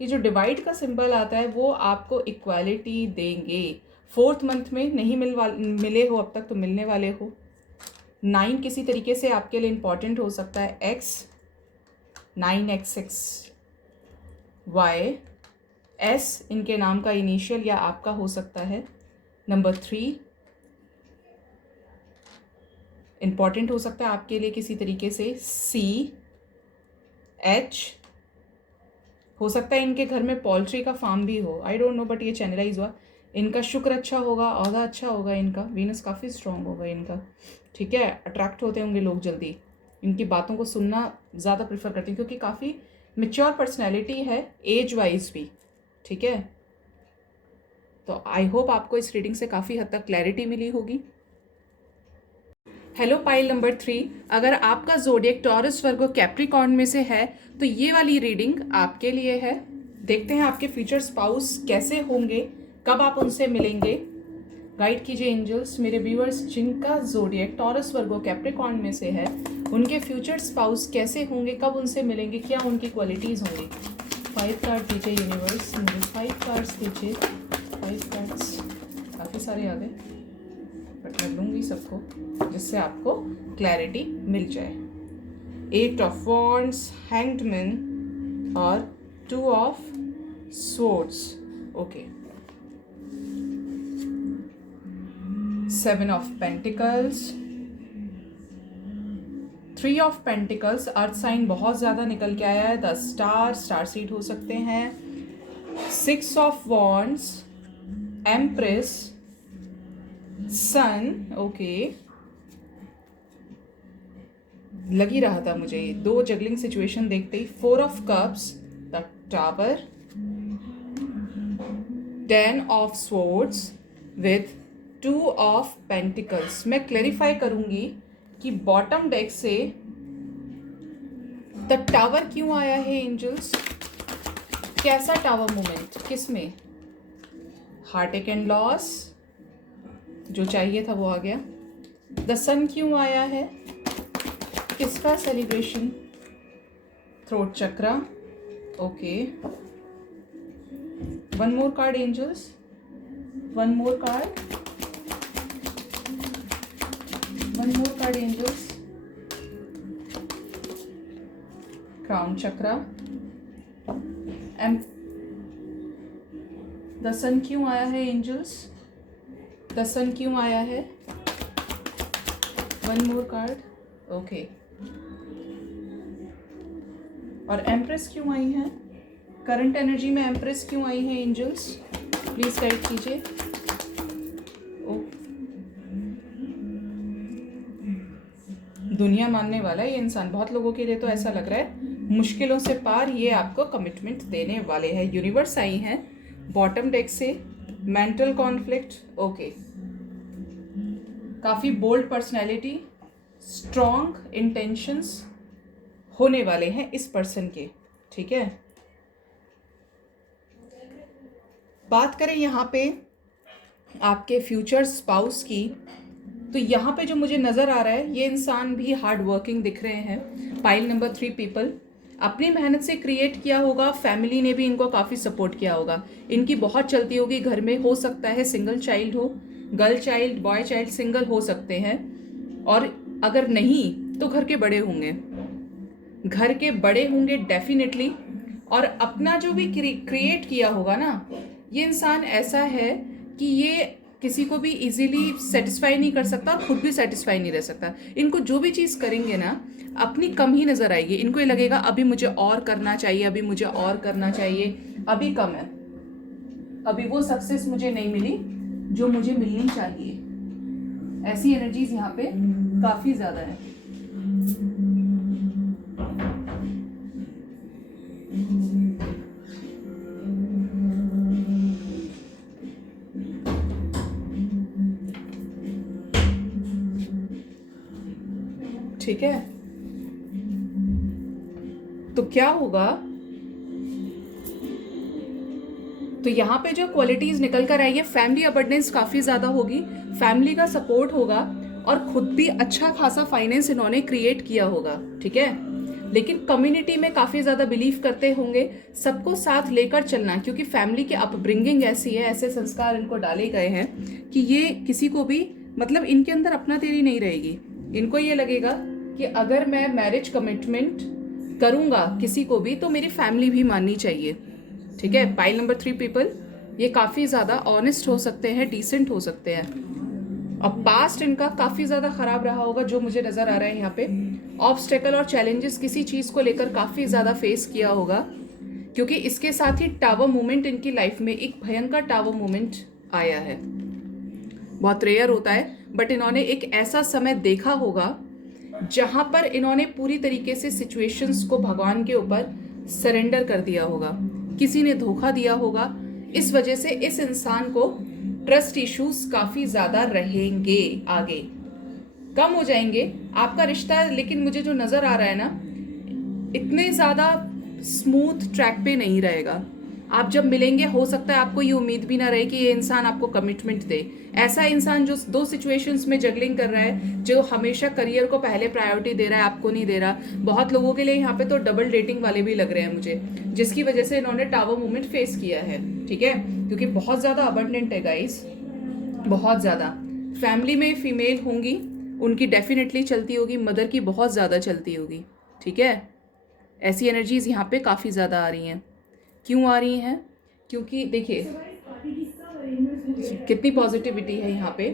ये जो डिवाइड का सिंबल आता है वो आपको इक्वालिटी देंगे। 4th मंथ में नहीं मिले हो अब तक तो मिलने वाले हो। 9 किसी तरीके से आपके लिए इम्पॉर्टेंट हो सकता है। एक्स, 9xx, वाई, एस इनके नाम का इनिशियल या आपका हो सकता है। नंबर 3 इम्पॉर्टेंट हो सकता है आपके लिए किसी तरीके से। सी, एच, हो सकता है इनके घर में पोल्ट्री का फार्म भी हो, आई डोंट नो, बट ये चैनलाइज हुआ। इनका शुक्र अच्छा होगा, औहदा अच्छा होगा, इनका वीनस काफ़ी स्ट्रॉन्ग होगा इनका, ठीक है। अट्रैक्ट होते होंगे लोग जल्दी, इनकी बातों को सुनना ज़्यादा प्रेफर करती हैं क्योंकि काफ़ी मेच्योर पर्सनैलिटी है, एज वाइज भी, ठीक है। तो आई होप आपको इस रीडिंग से काफ़ी हद तक क्लैरिटी मिली होगी। हेलो पाइल नंबर 3, अगर आपका ज़ोडिएक टॉरस वर्गो कैप्रिकॉर्न में से है तो ये वाली रीडिंग आपके लिए है। देखते हैं आपके फ्यूचर स्पाउस कैसे होंगे, कब आप उनसे मिलेंगे। गाइड कीजिए एंजल्स, मेरे व्यूअर्स जिनका ज़ोडिएक टॉरस वर्गो कैप्रिकॉर्न में से है उनके फ्यूचर स्पाउस कैसे होंगे, कब उनसे मिलेंगे, क्या उनकी क्वालिटीज़ होंगी। 5 कार्ड दीजिए यूनिवर्स, मुझे 5 कार्ड्स दीजिए। 5 कार्ड्स काफ़ी सारे आ गए, बट मैं लूँगी सबको जिससे आपको क्लैरिटी मिल जाए। 8 ऑफ वॉन्ड्स, हैंग्ड मैन और 2 of swords, okay. 7 of pentacles, 3 of pentacles, earth sign बहुत ज़्यादा निकल के आया है। 10 स्टार, स्टार सीड हो सकते हैं। 6 of wands, empress, sun, okay. लग ही रहा था मुझे ये 2 जगलिंग सिचुएशन देखते ही। 4 of cups, the tower, 10 of swords with 2 of pentacles. मैं क्लैरिफाई करूंगी कि बॉटम डेक से द टावर क्यों आया है एंजल्स, कैसा टावर मोमेंट, किस में। हार्ट एंड लॉस, जो चाहिए था वो आ गया। द सन क्यों आया है, किसका celebration. Throat chakra, okay. 1 more card angels, 1 more card, 1 more card angels. Crown chakra, the sun क्यों आया है एंजल्स, द सन क्यों आया है। 1 मोर कार्ड, ओके। और एम्प्रेस क्यों आई है, करंट एनर्जी में एम्प्रेस क्यों आई है एंजल्स, प्लीज गाइड कीजिए। दुनिया मानने वाला है ये इंसान, बहुत लोगों के लिए तो ऐसा लग रहा है मुश्किलों से पार ये आपको कमिटमेंट देने वाले हैं। यूनिवर्स आई हैं बॉटम डेक से, मेंटल कॉन्फ्लिक्ट, ओके। काफ़ी बोल्ड पर्सनैलिटी, स्ट्रॉन्ग इंटेंशंस होने वाले हैं इस पर्सन के, ठीक है। बात करें यहाँ पे आपके फ्यूचर स्पाउस की, तो यहाँ पे जो मुझे नज़र आ रहा है ये इंसान भी हार्ड वर्किंग दिख रहे हैं। पाइल नंबर 3 पीपल अपनी मेहनत से क्रिएट किया होगा, फैमिली ने भी इनको काफ़ी सपोर्ट किया होगा, इनकी बहुत चलती होगी घर में। हो सकता है सिंगल चाइल्ड हो, girl child, boy child, single हो सकते हैं। और अगर नहीं तो घर के बड़े होंगे, घर के बड़े होंगे डेफिनेटली। और अपना जो भी क्रिएट किया होगा ना, ये इंसान ऐसा है कि ये किसी को भी इजीली सेटिस्फाई नहीं कर सकता और खुद भी सेटिस्फाई नहीं रह सकता। इनको जो भी चीज़ करेंगे ना अपनी कम ही नज़र आएगी, इनको ये लगेगा अभी मुझे और करना चाहिए, अभी मुझे और करना चाहिए, अभी कम है, अभी वो सक्सेस मुझे नहीं मिली जो मुझे मिलनी चाहिए। ऐसी एनर्जीज यहाँ पे काफ़ी ज़्यादा है। ठीक है, तो क्या होगा, तो यहाँ पे जो क्वालिटीज निकल कर आई है, फैमिली अबंडेंस काफ़ी ज़्यादा होगी, फैमिली का सपोर्ट होगा और खुद भी अच्छा खासा फाइनेंस इन्होंने क्रिएट किया होगा। ठीक है, लेकिन कम्युनिटी में काफ़ी ज़्यादा बिलीव करते होंगे, सबको साथ लेकर चलना, क्योंकि फैमिली की अपब्रिंगिंग ऐसी है, ऐसे संस्कार इनको डाले गए हैं कि ये किसी को भी, मतलब इनके अंदर अपना तेरी नहीं रहेगी। इनको ये लगेगा कि अगर मैं मैरिज कमिटमेंट करूँगा किसी को भी तो मेरी फैमिली भी माननी चाहिए। ठीक है, पाइल नंबर 3 पीपल, ये काफ़ी ज़्यादा ऑनेस्ट हो सकते हैं, डिसेंट हो सकते हैं। अब पास्ट इनका काफ़ी ज़्यादा ख़राब रहा होगा जो मुझे नज़र आ रहा है यहाँ पे। ऑब्स्टेकल और चैलेंजेस किसी चीज़ को लेकर काफ़ी ज़्यादा फेस किया होगा, क्योंकि इसके साथ ही टावर मूवमेंट इनकी लाइफ में एक भयंकर टावर मूवमेंट आया है। बहुत रेयर होता है, बट इन्होंने एक ऐसा समय देखा होगा जहाँ पर इन्होंने पूरी तरीके से सिचुएशंस को भगवान के ऊपर सरेंडर कर दिया होगा। किसी ने धोखा दिया होगा, इस वजह से इस इंसान को ट्रस्ट इश्यूज काफ़ी ज़्यादा रहेंगे, आगे कम हो जाएंगे आपका रिश्ता। लेकिन मुझे जो नज़र आ रहा है ना, इतने ज़्यादा स्मूथ ट्रैक पे नहीं रहेगा। आप जब मिलेंगे हो सकता है आपको ये उम्मीद भी ना रहे कि ये इंसान आपको कमिटमेंट दे। ऐसा इंसान जो दो सिचुएशंस में जगलिंग कर रहा है, जो हमेशा करियर को पहले प्रायोरिटी दे रहा है, आपको नहीं दे रहा। बहुत लोगों के लिए यहाँ पे तो डबल डेटिंग वाले भी लग रहे हैं मुझे, जिसकी वजह से इन्होंने टावर मूवमेंट फेस किया है। ठीक है, क्योंकि बहुत ज़्यादा अबंडेंट है गाइस, बहुत ज़्यादा। फैमिली में फीमेल होंगी, उनकी डेफिनेटली चलती होगी, मदर की बहुत ज़्यादा चलती होगी। ठीक है, ऐसी एनर्जीज यहाँ पे काफ़ी ज़्यादा आ रही हैं। क्यों आ रही हैं? क्योंकि देखिए कितनी पॉजिटिविटी है यहाँ पे,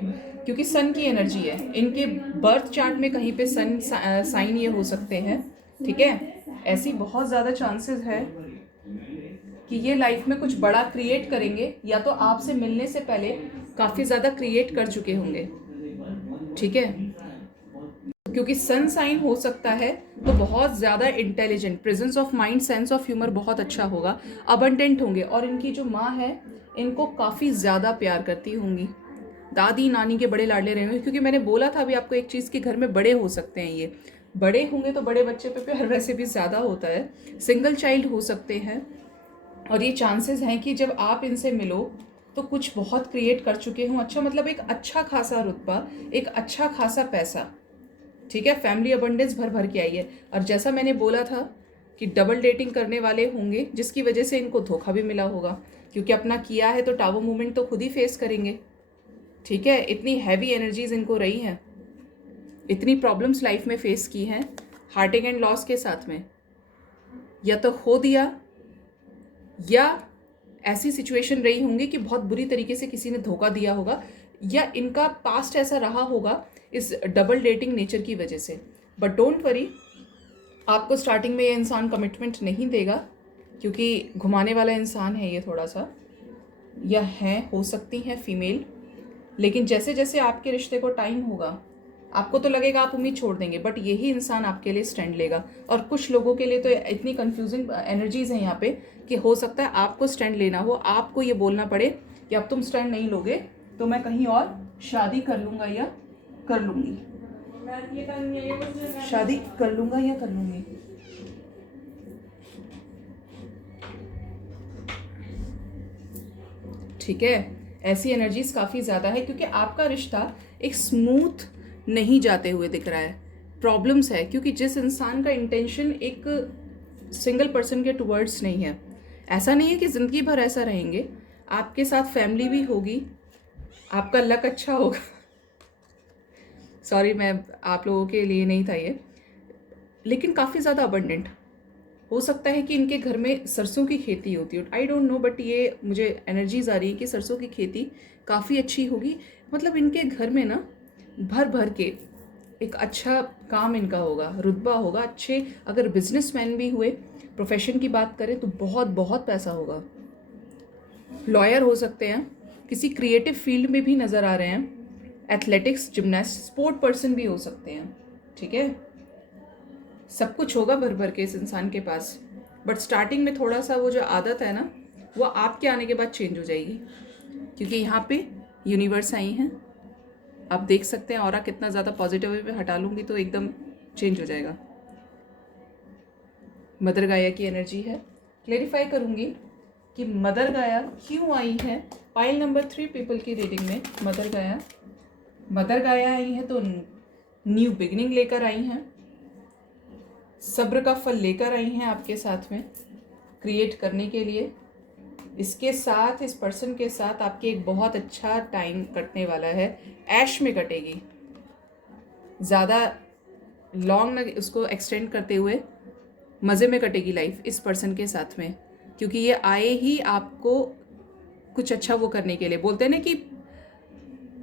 क्योंकि सन की एनर्जी है। इनके बर्थ चार्ट में कहीं पे सन साइन ये हो सकते हैं। ठीक है, ऐसी बहुत ज़्यादा चांसेस है कि ये लाइफ में कुछ बड़ा क्रिएट करेंगे, या तो आपसे मिलने से पहले काफ़ी ज़्यादा क्रिएट कर चुके होंगे। ठीक है, क्योंकि सन साइन हो सकता है तो बहुत ज़्यादा intelligent, presence of mind, sense of humour बहुत अच्छा होगा, अबंडेंट होंगे। और इनकी जो माँ है इनको काफ़ी ज़्यादा प्यार करती होंगी, दादी नानी के बड़े लाडले रहे होंगे। क्योंकि मैंने बोला था अभी आपको एक चीज़ कि घर में बड़े हो सकते हैं, ये बड़े होंगे तो बड़े बच्चे पे प्यार वैसे भी ज़्यादा होता है। सिंगल चाइल्ड हो सकते हैं, और ये चांसेस हैं कि जब आप इनसे मिलो तो कुछ बहुत क्रिएट कर चुके हों। अच्छा, मतलब एक अच्छा खासा रुतबा, एक अच्छा खासा पैसा। ठीक है, फैमिली अबंडेंस भर भर के आई है। और जैसा मैंने बोला था कि डबल डेटिंग करने वाले होंगे, जिसकी वजह से इनको धोखा भी मिला होगा, क्योंकि अपना किया है तो टावर मूवमेंट तो खुद ही फेस करेंगे। ठीक है, इतनी हैवी एनर्जीज इनको रही हैं, इतनी प्रॉब्लम्स लाइफ में फेस की हैं, हार्टिंग एंड लॉस के साथ में, या तो खो दिया, या ऐसी सिचुएशन रही होंगी कि बहुत बुरी तरीके से किसी ने धोखा दिया होगा, या इनका पास्ट ऐसा रहा होगा इस डबल डेटिंग नेचर की वजह से। बट डोंट वरी, आपको स्टार्टिंग में ये इंसान कमिटमेंट नहीं देगा, क्योंकि घुमाने वाला इंसान है ये थोड़ा सा, या है, हो सकती हैं फीमेल। लेकिन जैसे जैसे आपके रिश्ते को टाइम होगा, आपको तो लगेगा आप उम्मीद छोड़ देंगे, बट यही इंसान आपके लिए स्टैंड लेगा। और कुछ लोगों के लिए तो इतनी कंफ्यूजिंग एनर्जीज हैं यहाँ पे कि हो सकता है आपको स्टैंड लेना हो, आपको ये बोलना पड़े कि अब तुम स्टैंड नहीं लोगे तो मैं कहीं और शादी कर लूँगा या कर लूँगी, शादी कर लूँगा या कर लूँगी। ठीक है, ऐसी एनर्जीज काफ़ी ज़्यादा है, क्योंकि आपका रिश्ता एक स्मूथ नहीं जाते हुए दिख रहा है, प्रॉब्लम्स है। क्योंकि जिस इंसान का इंटेंशन एक सिंगल पर्सन के टुवर्ड्स नहीं है, ऐसा नहीं है कि ज़िंदगी भर ऐसा रहेंगे, आपके साथ फैमिली भी होगी, आपका लक अच्छा होगा। सॉरी, मैं आप लोगों के लिए नहीं था ये, लेकिन काफ़ी ज़्यादा अबंडेंट हो सकता है कि इनके घर में सरसों की खेती होती है, आई डोंट नो, बट ये मुझे एनर्जीज आ रही है कि सरसों की खेती काफ़ी अच्छी होगी। मतलब इनके घर में ना भर भर के एक अच्छा काम इनका होगा, रुतबा होगा, अच्छे, अगर बिजनेसमैन भी हुए, प्रोफेशन की बात करें तो बहुत बहुत पैसा होगा। लॉयर हो सकते हैं, किसी क्रिएटिव फील्ड में भी नज़र आ रहे हैं, एथलेटिक्स, जिम्नास्ट, स्पोर्ट पर्सन भी हो सकते हैं। ठीक है, सब कुछ होगा भर भर के इस इंसान के पास, बट स्टार्टिंग में थोड़ा सा वो जो आदत है ना, वो आपके आने के बाद चेंज हो जाएगी, क्योंकि यहाँ पे यूनिवर्स आई हैं। आप देख सकते हैं ऑरा कितना ज़्यादा पॉजिटिव वे पे हटा लूँगी तो एकदम चेंज हो जाएगा। मदर गाया की एनर्जी है। क्लेरिफाई करूँगी कि मदर गाया क्यों आई है पाइल नंबर 3 पीपल की रीडिंग में। मदर गाया आई है तो न्यू बिगिनिंग लेकर आई हैं, सब्र का फल लेकर आई हैं आपके साथ में क्रिएट करने के लिए। इसके साथ, इस पर्सन के साथ आपके एक बहुत अच्छा टाइम कटने वाला है, ऐश में कटेगी, ज़्यादा लॉन्ग न उसको एक्सटेंड करते हुए मज़े में कटेगी लाइफ इस पर्सन के साथ में, क्योंकि ये आए ही आपको कुछ अच्छा वो करने के लिए। बोलते हैं ना कि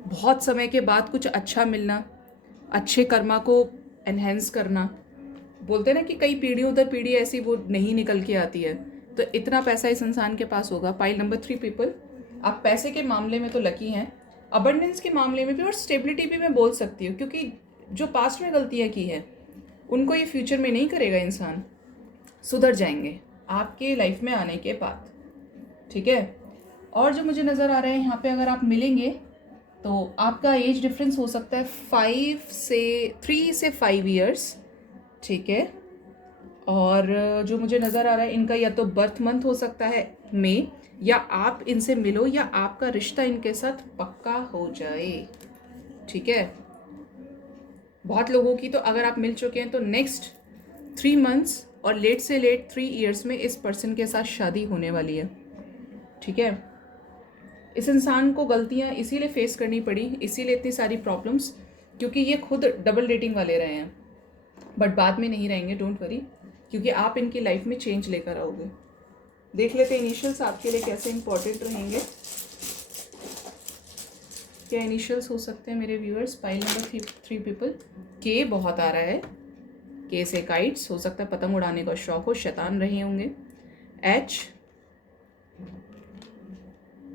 बहुत समय के बाद कुछ अच्छा मिलना, अच्छे कर्मा को एनहेंस करना। बोलते हैं ना कि कई पीढ़ियों दर पीढ़ी ऐसी वो नहीं निकल के आती है, तो इतना पैसा इस इंसान के पास होगा। पाइल नंबर 3 पीपल, आप पैसे के मामले में तो लकी हैं, अबंडेंस के मामले में भी और स्टेबिलिटी भी मैं बोल सकती हूँ, क्योंकि जो पास्ट में गलतियाँ की है उनको ये फ्यूचर में नहीं करेगा इंसान, सुधर जाएंगे आपके लाइफ में आने के बाद। ठीक है, और जो मुझे नज़र आ रहा है यहाँ पे, अगर आप मिलेंगे तो आपका एज डिफरेंस हो सकता है 3 से 5 ईयर्स। ठीक है, और जो मुझे नज़र आ रहा है इनका या तो बर्थ मंथ हो सकता है मई, या आप इनसे मिलो या आपका रिश्ता इनके साथ पक्का हो जाए। ठीक है, बहुत लोगों की तो अगर आप मिल चुके हैं तो नेक्स्ट 3 मंथ्स और लेट से लेट 3 ईयर्स में इस पर्सन के साथ शादी होने वाली है। ठीक है, इस इंसान को गलतियां इसीलिए फेस करनी पड़ी, इसीलिए इतनी सारी प्रॉब्लम्स, क्योंकि ये खुद डबल डेटिंग वाले रहे हैं, बट बाद में नहीं रहेंगे, डोंट वरी, क्योंकि आप इनकी लाइफ में चेंज लेकर आओगे। देख लेते हैं इनिशियल्स आपके लिए कैसे इंपॉर्टेंट रहेंगे। क्या इनिशियल्स हो सकते हैं मेरे व्यूअर्स? पाइल नंबर 3 पीपल, के बहुत आ रहा है, के से काइट्स, हो सकता है पतंग उड़ाने का शौक हो, शैतान रहे होंगे। एच,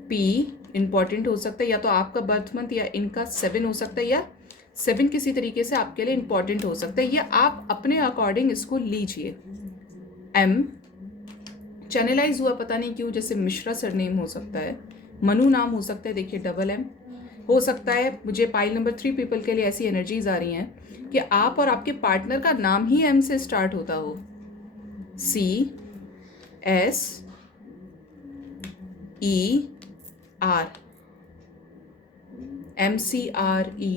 पी इम्पॉर्टेंट हो सकता है, या तो आपका बर्थ मंथ या इनका 7 हो सकता है, या 7 किसी तरीके से आपके लिए इम्पॉर्टेंट हो सकता है, या आप अपने अकॉर्डिंग इसको लीजिए। एम चैनलाइज हुआ पता नहीं क्यों, जैसे मिश्रा सरनेम हो सकता है, मनु नाम हो सकता है, देखिए डबल एम हो सकता है। मुझे पाइल नंबर 3 पीपल के लिए ऐसी एनर्जीज आ रही हैं कि आप और आपके पार्टनर का नाम ही एम से स्टार्ट होता हो, C S E R, MCRE।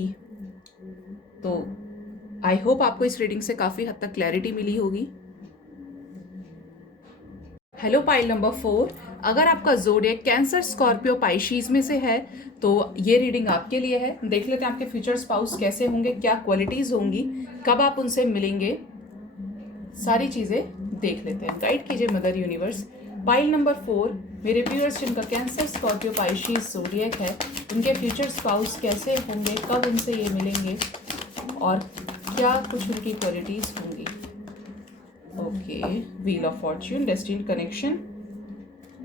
तो आई होप आपको इस रीडिंग से काफ़ी हद तक क्लैरिटी मिली होगी। हेलो पाइल नंबर 4, अगर आपका जोडिएक कैंसर, स्कॉर्पियो, पाइशीज में से है तो ये रीडिंग आपके लिए है। देख लेते हैं आपके फ्यूचर स्पाउस कैसे होंगे, क्या क्वालिटीज़ होंगी, कब आप उनसे मिलेंगे, सारी चीज़ें देख लेते हैं। गाइड कीजिए मदर यूनिवर्स। पाइल नंबर 4, मेरे व्यूअर्स जिनका कैंसर, स्कॉर्पियो, पाइशीज, जोडिएक है, उनके फ्यूचर स्पाउस कैसे होंगे, कब उनसे ये मिलेंगे और क्या कुछ उनकी क्वालिटीज़ होंगी। Okay, wheel of Fortune, destiny connection,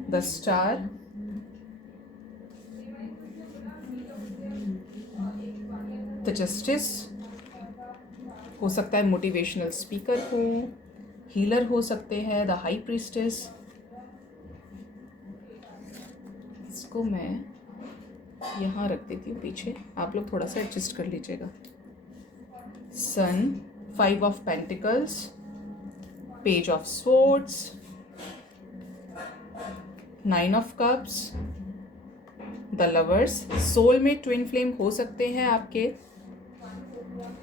the star, the justice, हो सकता है मोटिवेशनल स्पीकर हो, हीलर हो सकते हैं, द हाई प्रीस्टेस। इसको मैं यहाँ रख देती हूँ पीछे, आप लोग थोड़ा सा एडजस्ट कर लीजिएगा। Sun, 5 of pentacles, page of swords, 9 of cups, the lovers, soul में ट्विन फ्लेम हो सकते हैं आपके,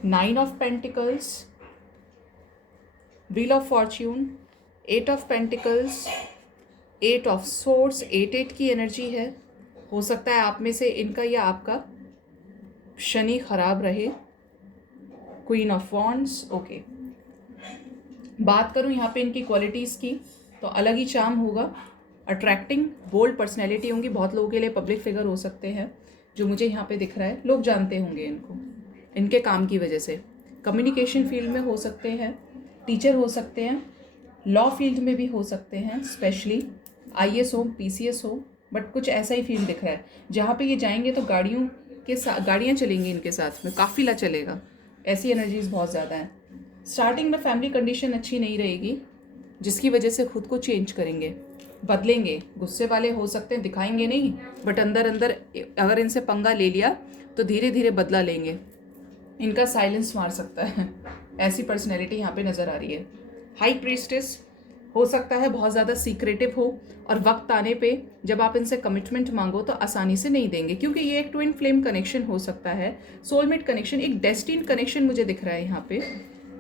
9 of pentacles, wheel of fortune, 8 of pentacles, 8 of swords, 8 की एनर्जी है। हो सकता है आप में से इनका या आपका शनि खराब रहे, क्वीन ऑफ वॉन्ड्स। ओके, बात करूं यहाँ पे इनकी क्वालिटीज़ की तो अलग ही चार्म होगा, अट्रैक्टिंग, बोल्ड पर्सनैलिटी होंगी, बहुत लोगों के लिए पब्लिक फिगर हो सकते हैं, जो मुझे यहाँ पे दिख रहा है, लोग जानते होंगे इनको इनके काम की वजह से। कम्युनिकेशन फील्ड में हो सकते हैं, टीचर हो सकते हैं, लॉ फील्ड में भी हो सकते हैं, स्पेशली IAS हो, PCS हो, बट कुछ ऐसा ही फील दिख रहा है। जहाँ पे ये जाएंगे तो गाड़ियों के साथ, गाड़ियाँ चलेंगी इनके साथ में, काफ़िला चलेगा, ऐसी एनर्जीज बहुत ज़्यादा हैं। स्टार्टिंग में फैमिली कंडीशन अच्छी नहीं रहेगी, जिसकी वजह से खुद को चेंज करेंगे, बदलेंगे। गुस्से वाले हो सकते हैं, दिखाएंगे नहीं, बट अंदर अंदर अगर इनसे पंगा ले लिया तो धीरे धीरे बदला लेंगे। इनका साइलेंस मार सकता है, ऐसी पर्सनैलिटी यहाँ पे नज़र आ रही है। हाई प्रीस्टेस हो सकता है बहुत ज़्यादा सीक्रेटिव हो, और वक्त आने पे जब आप इनसे कमिटमेंट मांगो तो आसानी से नहीं देंगे, क्योंकि ये एक ट्विन फ्लेम कनेक्शन हो सकता है, सोलमेट कनेक्शन, एक डेस्टिन्ड कनेक्शन मुझे दिख रहा है यहाँ पे,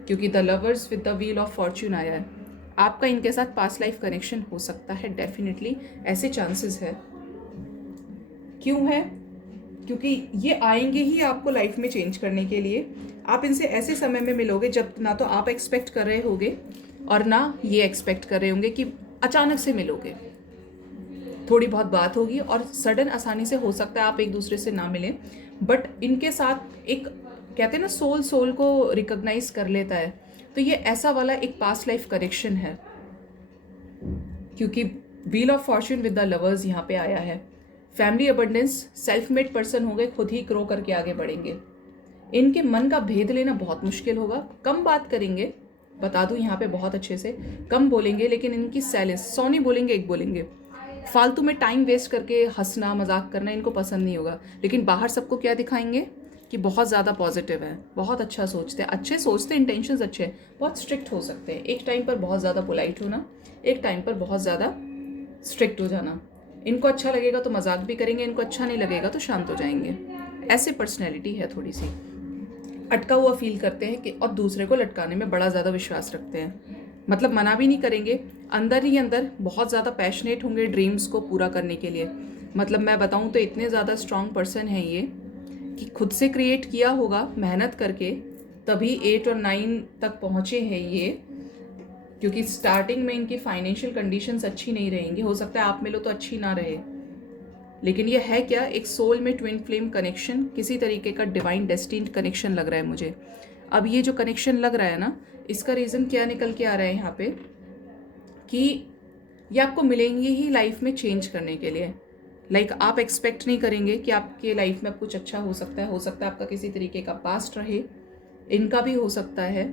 क्योंकि the lovers with the wheel of Fortune आया है। आपका इनके साथ पास्ट लाइफ कनेक्शन हो सकता है, डेफिनेटली ऐसे चांसेस है। क्यों है? क्योंकि ये आएंगे ही आपको लाइफ में चेंज करने के लिए। आप इनसे ऐसे समय में मिलोगे जब ना तो आप एक्सपेक्ट कर रहे होगे और ना ये एक्सपेक्ट कर रहे होंगे कि अचानक से मिलोगे। थोड़ी बहुत बात होगी और सडन आसानी से हो सकता है आप एक दूसरे से ना मिलें, बट इनके साथ एक, कहते हैं ना, सोल सोल को रिकॉग्नाइज कर लेता है। तो ये ऐसा वाला एक पास्ट लाइफ कनेक्शन है, क्योंकि wheel of Fortune with the lovers यहाँ पे आया है। Family abundance, self made person होंगे, खुद ही ग्रो करके आगे बढ़ेंगे। इनके मन का भेद लेना बहुत मुश्किल होगा, कम बात करेंगे, बता दूं यहाँ पे बहुत अच्छे से कम बोलेंगे, लेकिन इनकी साइलेंस, 100 नहीं बोलेंगे, 1 बोलेंगे। फालतू में टाइम वेस्ट करके हंसना मजाक करना इनको पसंद नहीं होगा, लेकिन बाहर सबको क्या दिखाएंगे कि बहुत ज़्यादा पॉजिटिव है, बहुत अच्छा सोचते हैं, अच्छे सोचते हैं, इंटेंशंस अच्छे हैं, बहुत स्ट्रिक्ट हो सकते हैं। एक टाइम पर बहुत ज़्यादा पोलाइट होना, एक टाइम पर बहुत ज़्यादा स्ट्रिक्ट हो जाना। इनको अच्छा लगेगा तो मजाक भी करेंगे, इनको अच्छा नहीं लगेगा तो शांत हो जाएंगे। ऐसे पर्सनैलिटी है, थोड़ी सी अटका हुआ फील करते हैं कि, और दूसरे को लटकाने में बड़ा ज़्यादा विश्वास रखते हैं, मतलब मना भी नहीं करेंगे, अंदर ही अंदर बहुत ज़्यादा पैशनेट होंगे ड्रीम्स को पूरा करने के लिए। मतलब मैं बताऊँ तो इतने ज़्यादा स्ट्रॉन्ग पर्सन हैं ये कि खुद से क्रिएट किया होगा मेहनत करके, तभी 8 और 9 तक पहुँचे हैं ये, क्योंकि स्टार्टिंग में इनकी फाइनेंशियल कंडीशंस अच्छी नहीं रहेंगी। हो सकता है आप मिलो तो अच्छी ना रहे, लेकिन ये है क्या, एक सोल में ट्विन फ्लेम कनेक्शन, किसी तरीके का डिवाइन डेस्टिन्ड कनेक्शन लग रहा है मुझे। अब ये जो कनेक्शन लग रहा है ना, इसका रीज़न क्या निकल के आ रहा है यहाँ पे, कि ये आपको मिलेंगे ही लाइफ में चेंज करने के लिए। लाइक आप एक्सपेक्ट नहीं करेंगे कि आपके लाइफ में कुछ अच्छा हो सकता है। हो सकता है आपका किसी तरीके का पास्ट रहे, इनका भी हो सकता है,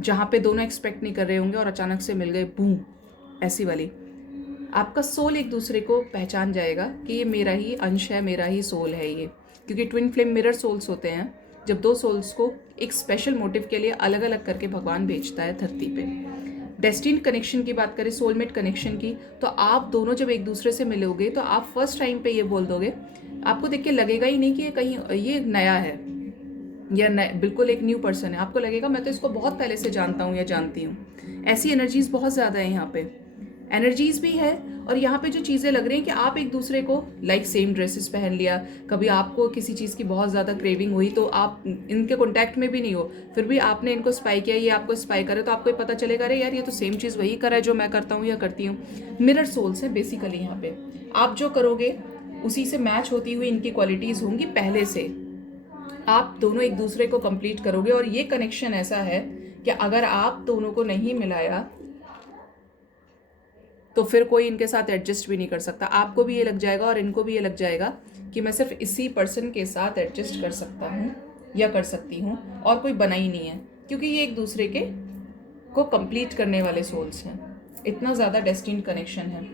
जहाँ पे दोनों एक्सपेक्ट नहीं कर रहे होंगे और अचानक से मिल गए, बूम, ऐसी वाली। आपका सोल एक दूसरे को पहचान जाएगा कि ये मेरा ही अंश है, मेरा ही सोल है ये, क्योंकि ट्विन फ्लेम मिरर सोल्स होते हैं। जब 2 सोल्स को एक स्पेशल मोटिव के लिए अलग अलग करके भगवान भेजता है धरती पे। डेस्टिन्ड कनेक्शन की बात करें, सोलमेट कनेक्शन की, तो आप दोनों जब एक दूसरे से मिलोगे तो आप फर्स्ट टाइम पे ये बोल दोगे, आपको देख के लगेगा ही नहीं कि ये कहीं ये नया है या बिल्कुल एक न्यू पर्सन है। आपको लगेगा मैं तो इसको बहुत पहले से जानता हूँ या जानती हूँ। ऐसी एनर्जीज बहुत ज़्यादा है यहाँ पे, एनर्जीज भी है। और यहाँ पे जो चीज़ें लग रही हैं कि आप एक दूसरे को लाइक सेम ड्रेसेस पहन लिया, कभी आपको किसी चीज़ की बहुत ज़्यादा क्रेविंग हुई तो आप इनके कॉन्टैक्ट में भी नहीं हो, फिर भी आपने इनको स्पाई किया, ये आपको स्पाई करे, तो आपको पता चलेगा अरे यार ये तो सेम चीज़ वही करा है जो मैं करता हूँ या करती हूँ। मिरर सोल्स है बेसिकली यहाँ पे। आप जो करोगे उसी से मैच होती हुई इनकी क्वालिटीज़ होंगी पहले से। आप दोनों एक दूसरे को कंप्लीट करोगे, और ये कनेक्शन ऐसा है कि अगर आप दोनों को नहीं मिलाया तो फिर कोई इनके साथ एडजस्ट भी नहीं कर सकता। आपको भी ये लग जाएगा और इनको भी ये लग जाएगा कि मैं सिर्फ इसी पर्सन के साथ एडजस्ट कर सकता हूँ या कर सकती हूँ, और कोई बना ही नहीं है, क्योंकि ये एक दूसरे के को कंप्लीट करने वाले सोल्स हैं। इतना ज़्यादा डेस्टिन्ड कनेक्शन है,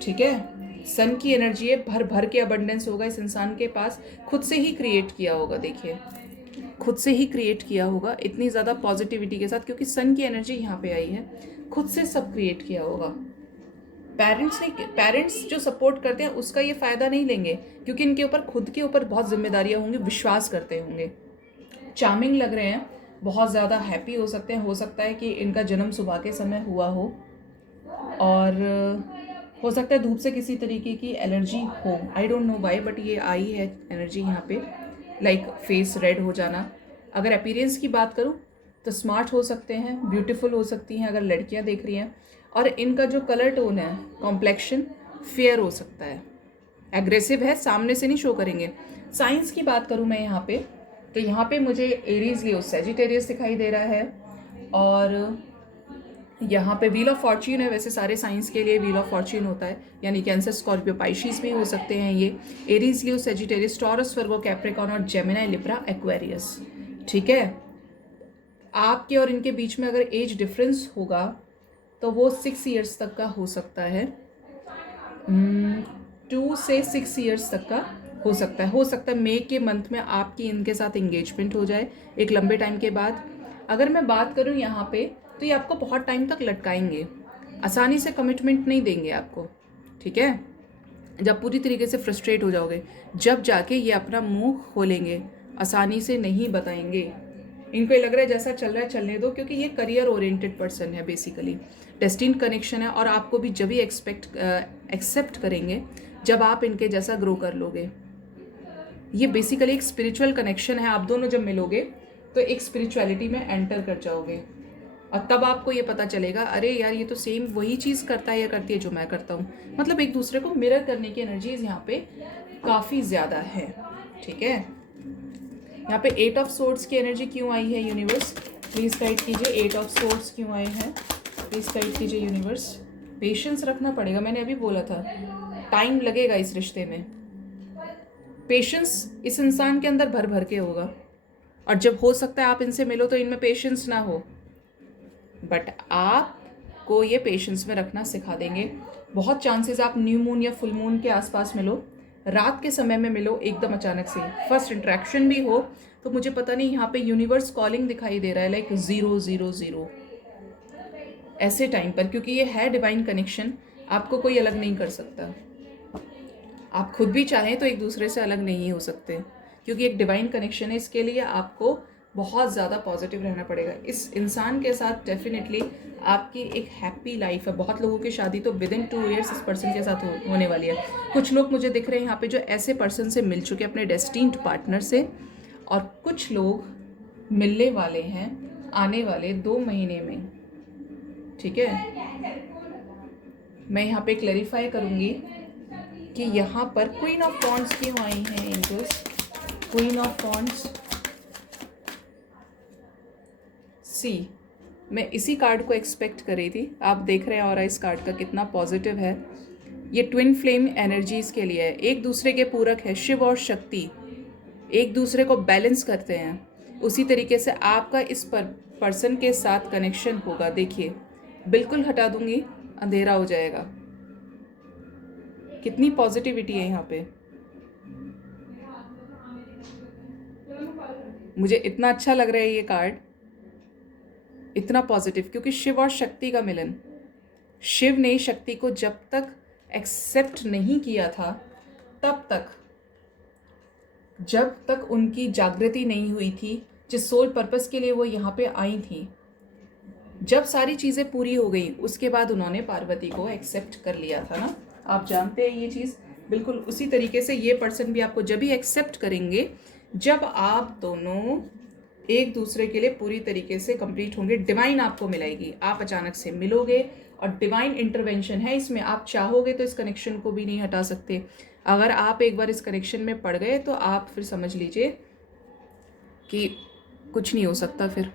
ठीक है। सन की एनर्जी है, भर भर के अबंडेंस होगा इस इंसान के पास, खुद से ही क्रिएट किया होगा, देखिए खुद से ही क्रिएट किया होगा इतनी ज़्यादा पॉजिटिविटी के साथ, क्योंकि सन की एनर्जी यहाँ पे आई है, खुद से सब क्रिएट किया होगा। पेरेंट्स जो सपोर्ट करते हैं उसका ये फ़ायदा नहीं लेंगे, क्योंकि इनके ऊपर खुद के ऊपर बहुत जिम्मेदारियाँ होंगी, विश्वास करते होंगे। चार्मिंग लग रहे हैं, बहुत ज़्यादा हैप्पी हो सकते हैं। हो सकता है कि इनका जन्म सुबह के समय हुआ हो, और हो सकता है धूप से किसी तरीके की एलर्जी हो, I don't know why, but ये आई है एनर्जी यहाँ पे, लाइक फेस रेड हो जाना। अगर अपीयरेंस की बात करूँ तो स्मार्ट हो सकते हैं, ब्यूटीफुल हो सकती हैं अगर लड़कियाँ देख रही हैं, और इनका जो कलर टोन है, कॉम्प्लेक्शन फेयर हो सकता है, एग्रेसिव है, सामने से नहीं शो करेंगे। साइंस की बात करूँ मैं यहाँ पे, तो यहाँ पे मुझे एरीज लियो सैजिटेरियस दिखाई दे रहा है, और यहाँ पे व्हील ऑफ फॉर्च्यून है। वैसे सारे साइंस के लिए व्हील ऑफ फॉर्च्यून होता है, यानी कैंसर, स्कॉर्पियो, पाइशीज भी हो सकते हैं ये। Aries, Leo, Sagittarius, taurus, Virgo, Capricorn और जेमिनी, लिब्रा, एक्वेरियस। ठीक है, आपके और इनके बीच में अगर एज डिफरेंस होगा तो वो 6 ईयर्स तक का हो सकता है। 2 से 6 ईयर्स तक का हो सकता है। मई के मंथ में आपकी इनके साथ इंगेजमेंट हो जाए एक लंबे टाइम के बाद। अगर मैं बात करूं यहाँ पे, तो ये आपको बहुत टाइम तक लटकाएंगे, आसानी से कमिटमेंट नहीं देंगे आपको। ठीक है, जब पूरी तरीके से फ्रस्ट्रेट हो जाओगे, जब जाके ये अपना मुंह खोलेंगे, आसानी से नहीं बताएंगे। इनको ये लग रहा है जैसा चल रहा है चलने दो, क्योंकि ये करियर ओरिएंटेड पर्सन है बेसिकली। डेस्टिन्ड कनेक्शन है, और आपको भी जब ही एक्सेप्ट करेंगे जब आप इनके जैसा ग्रो कर लोगे। ये बेसिकली एक स्पिरिचुअल कनेक्शन है। आप दोनों जब मिलोगे तो एक स्पिरिचुअलिटी में एंटर कर जाओगे, और तब आपको ये पता चलेगा, अरे यार ये तो सेम वही चीज़ करता है या करती है जो मैं करता हूँ। मतलब एक दूसरे को मिरर करने की एनर्जीज यहाँ पे काफ़ी ज़्यादा है। ठीक है, यहाँ पे 8 ऑफ सोर्ड्स की एनर्जी क्यों आई है यूनिवर्स, प्लीज़ गाइड कीजिए। 8 ऑफ सोर्ड्स क्यों आए हैं, प्लीज़ गाइड कीजिए यूनिवर्स। पेशेंस रखना पड़ेगा, मैंने अभी बोला था टाइम लगेगा इस रिश्ते में। पेशेंस इस इंसान के अंदर भर भर के होगा, और जब हो सकता है आप इनसे मिलो तो इनमें पेशेंस ना हो, बट आपको ये पेशेंस में रखना सिखा देंगे। बहुत चांसेस आप न्यू मून या फुल मून के आसपास मिलो, रात के समय में मिलो, एकदम अचानक से फर्स्ट इंट्रैक्शन भी हो। तो मुझे पता नहीं, यहाँ पे यूनिवर्स कॉलिंग दिखाई दे रहा है, लाइक 000 ऐसे टाइम पर, क्योंकि ये है डिवाइन कनेक्शन, आपको कोई अलग नहीं कर सकता। आप खुद भी चाहें तो एक दूसरे से अलग नहीं हो सकते, क्योंकि एक डिवाइन कनेक्शन है। इसके लिए आपको बहुत ज़्यादा पॉजिटिव रहना पड़ेगा। इस इंसान के साथ डेफिनेटली आपकी एक हैप्पी लाइफ है। बहुत लोगों की शादी तो विद इन 2 ईयर्स इस पर्सन के साथ होने वाली है। कुछ लोग मुझे दिख रहे हैं यहाँ पे जो ऐसे पर्सन से मिल चुके अपने डेस्टिन्ड पार्टनर से, और कुछ लोग मिलने वाले हैं आने वाले 2 महीने में। ठीक है, मैं यहाँ पे क्लैरिफाई करूँगी कि यहाँ पर क्वीन ऑफ वॉन्ड्स क्यों आई हैं एंजल्स। क्वीन ऑफ वॉन्ड्स, सी, मैं इसी कार्ड को एक्सपेक्ट कर रही थी। आप देख रहे हैं और इस कार्ड का कितना पॉजिटिव है। ये ट्विन फ्लेम एनर्जीज के लिए है, एक दूसरे के पूरक है। शिव और शक्ति एक दूसरे को बैलेंस करते हैं। उसी तरीके से आपका इस पर्सन के साथ कनेक्शन होगा। देखिए, बिल्कुल हटा दूंगी, अंधेरा हो जाएगा। कितनी पॉजिटिविटी है यहाँ पे, मुझे इतना अच्छा लग रहा है ये कार्ड, इतना पॉजिटिव, क्योंकि शिव और शक्ति का मिलन। शिव ने शक्ति को जब तक एक्सेप्ट नहीं किया था, तब तक, जब तक उनकी जागृति नहीं हुई थी, जिस सोल पर्पस के लिए वो यहाँ पे आई थी, जब सारी चीज़ें पूरी हो गई उसके बाद उन्होंने पार्वती को एक्सेप्ट कर लिया था ना। आप जानते हैं ये चीज़। बिल्कुल उसी तरीके से ये पर्सन भी आपको जब भी एक्सेप्ट करेंगे, जब आप दोनों एक दूसरे के लिए पूरी तरीके से कंप्लीट होंगे। डिवाइन आपको मिलाएगी, आप अचानक से मिलोगे, और डिवाइन इंटरवेंशन है इसमें। आप चाहोगे तो इस कनेक्शन को भी नहीं हटा सकते। अगर आप एक बार इस कनेक्शन में पड़ गए तो आप फिर समझ लीजिए कि कुछ नहीं हो सकता, फिर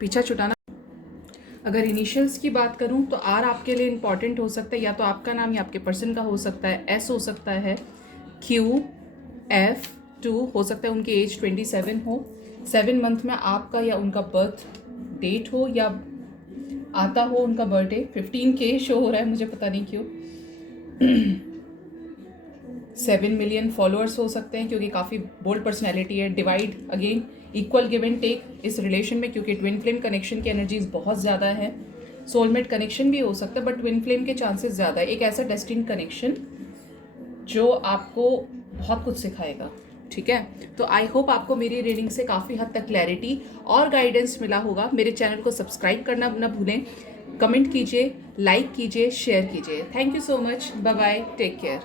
पीछा छुटाना। अगर इनिशियल्स की बात करूं तो आर आपके लिए इंपॉर्टेंट हो सकता है, या तो आपका नाम या आपके पर्सन का हो सकता है। एस हो सकता है, क्यू, एफ, 2 हो सकता है। उनकी एज 27 हो, 7 मंथ में आपका या उनका बर्थ डेट हो, या आता हो उनका बर्थडे। 15K शो हो रहा है, मुझे पता नहीं क्यों। 7 मिलियन फॉलोअर्स हो सकते हैं, क्योंकि काफ़ी बोल्ड पर्सनैलिटी है। Divide, again equal give and take इस रिलेशन में, क्योंकि ट्विन फ्लेम कनेक्शन की एनर्जीज बहुत ज़्यादा है। सोलमेट कनेक्शन भी हो सकता है, बट ट्विन फ्लेम के चांसेस ज़्यादा है। एक ऐसा डेस्टिन्ड कनेक्शन जो आपको बहुत कुछ सिखाएगा। ठीक है, तो आई होप आपको मेरी रीडिंग से काफ़ी हद तक क्लैरिटी और गाइडेंस मिला होगा। मेरे चैनल को सब्सक्राइब करना न भूलें, कमेंट कीजिए, लाइक कीजिए, शेयर कीजिए। Thank you so much, bye bye, take care.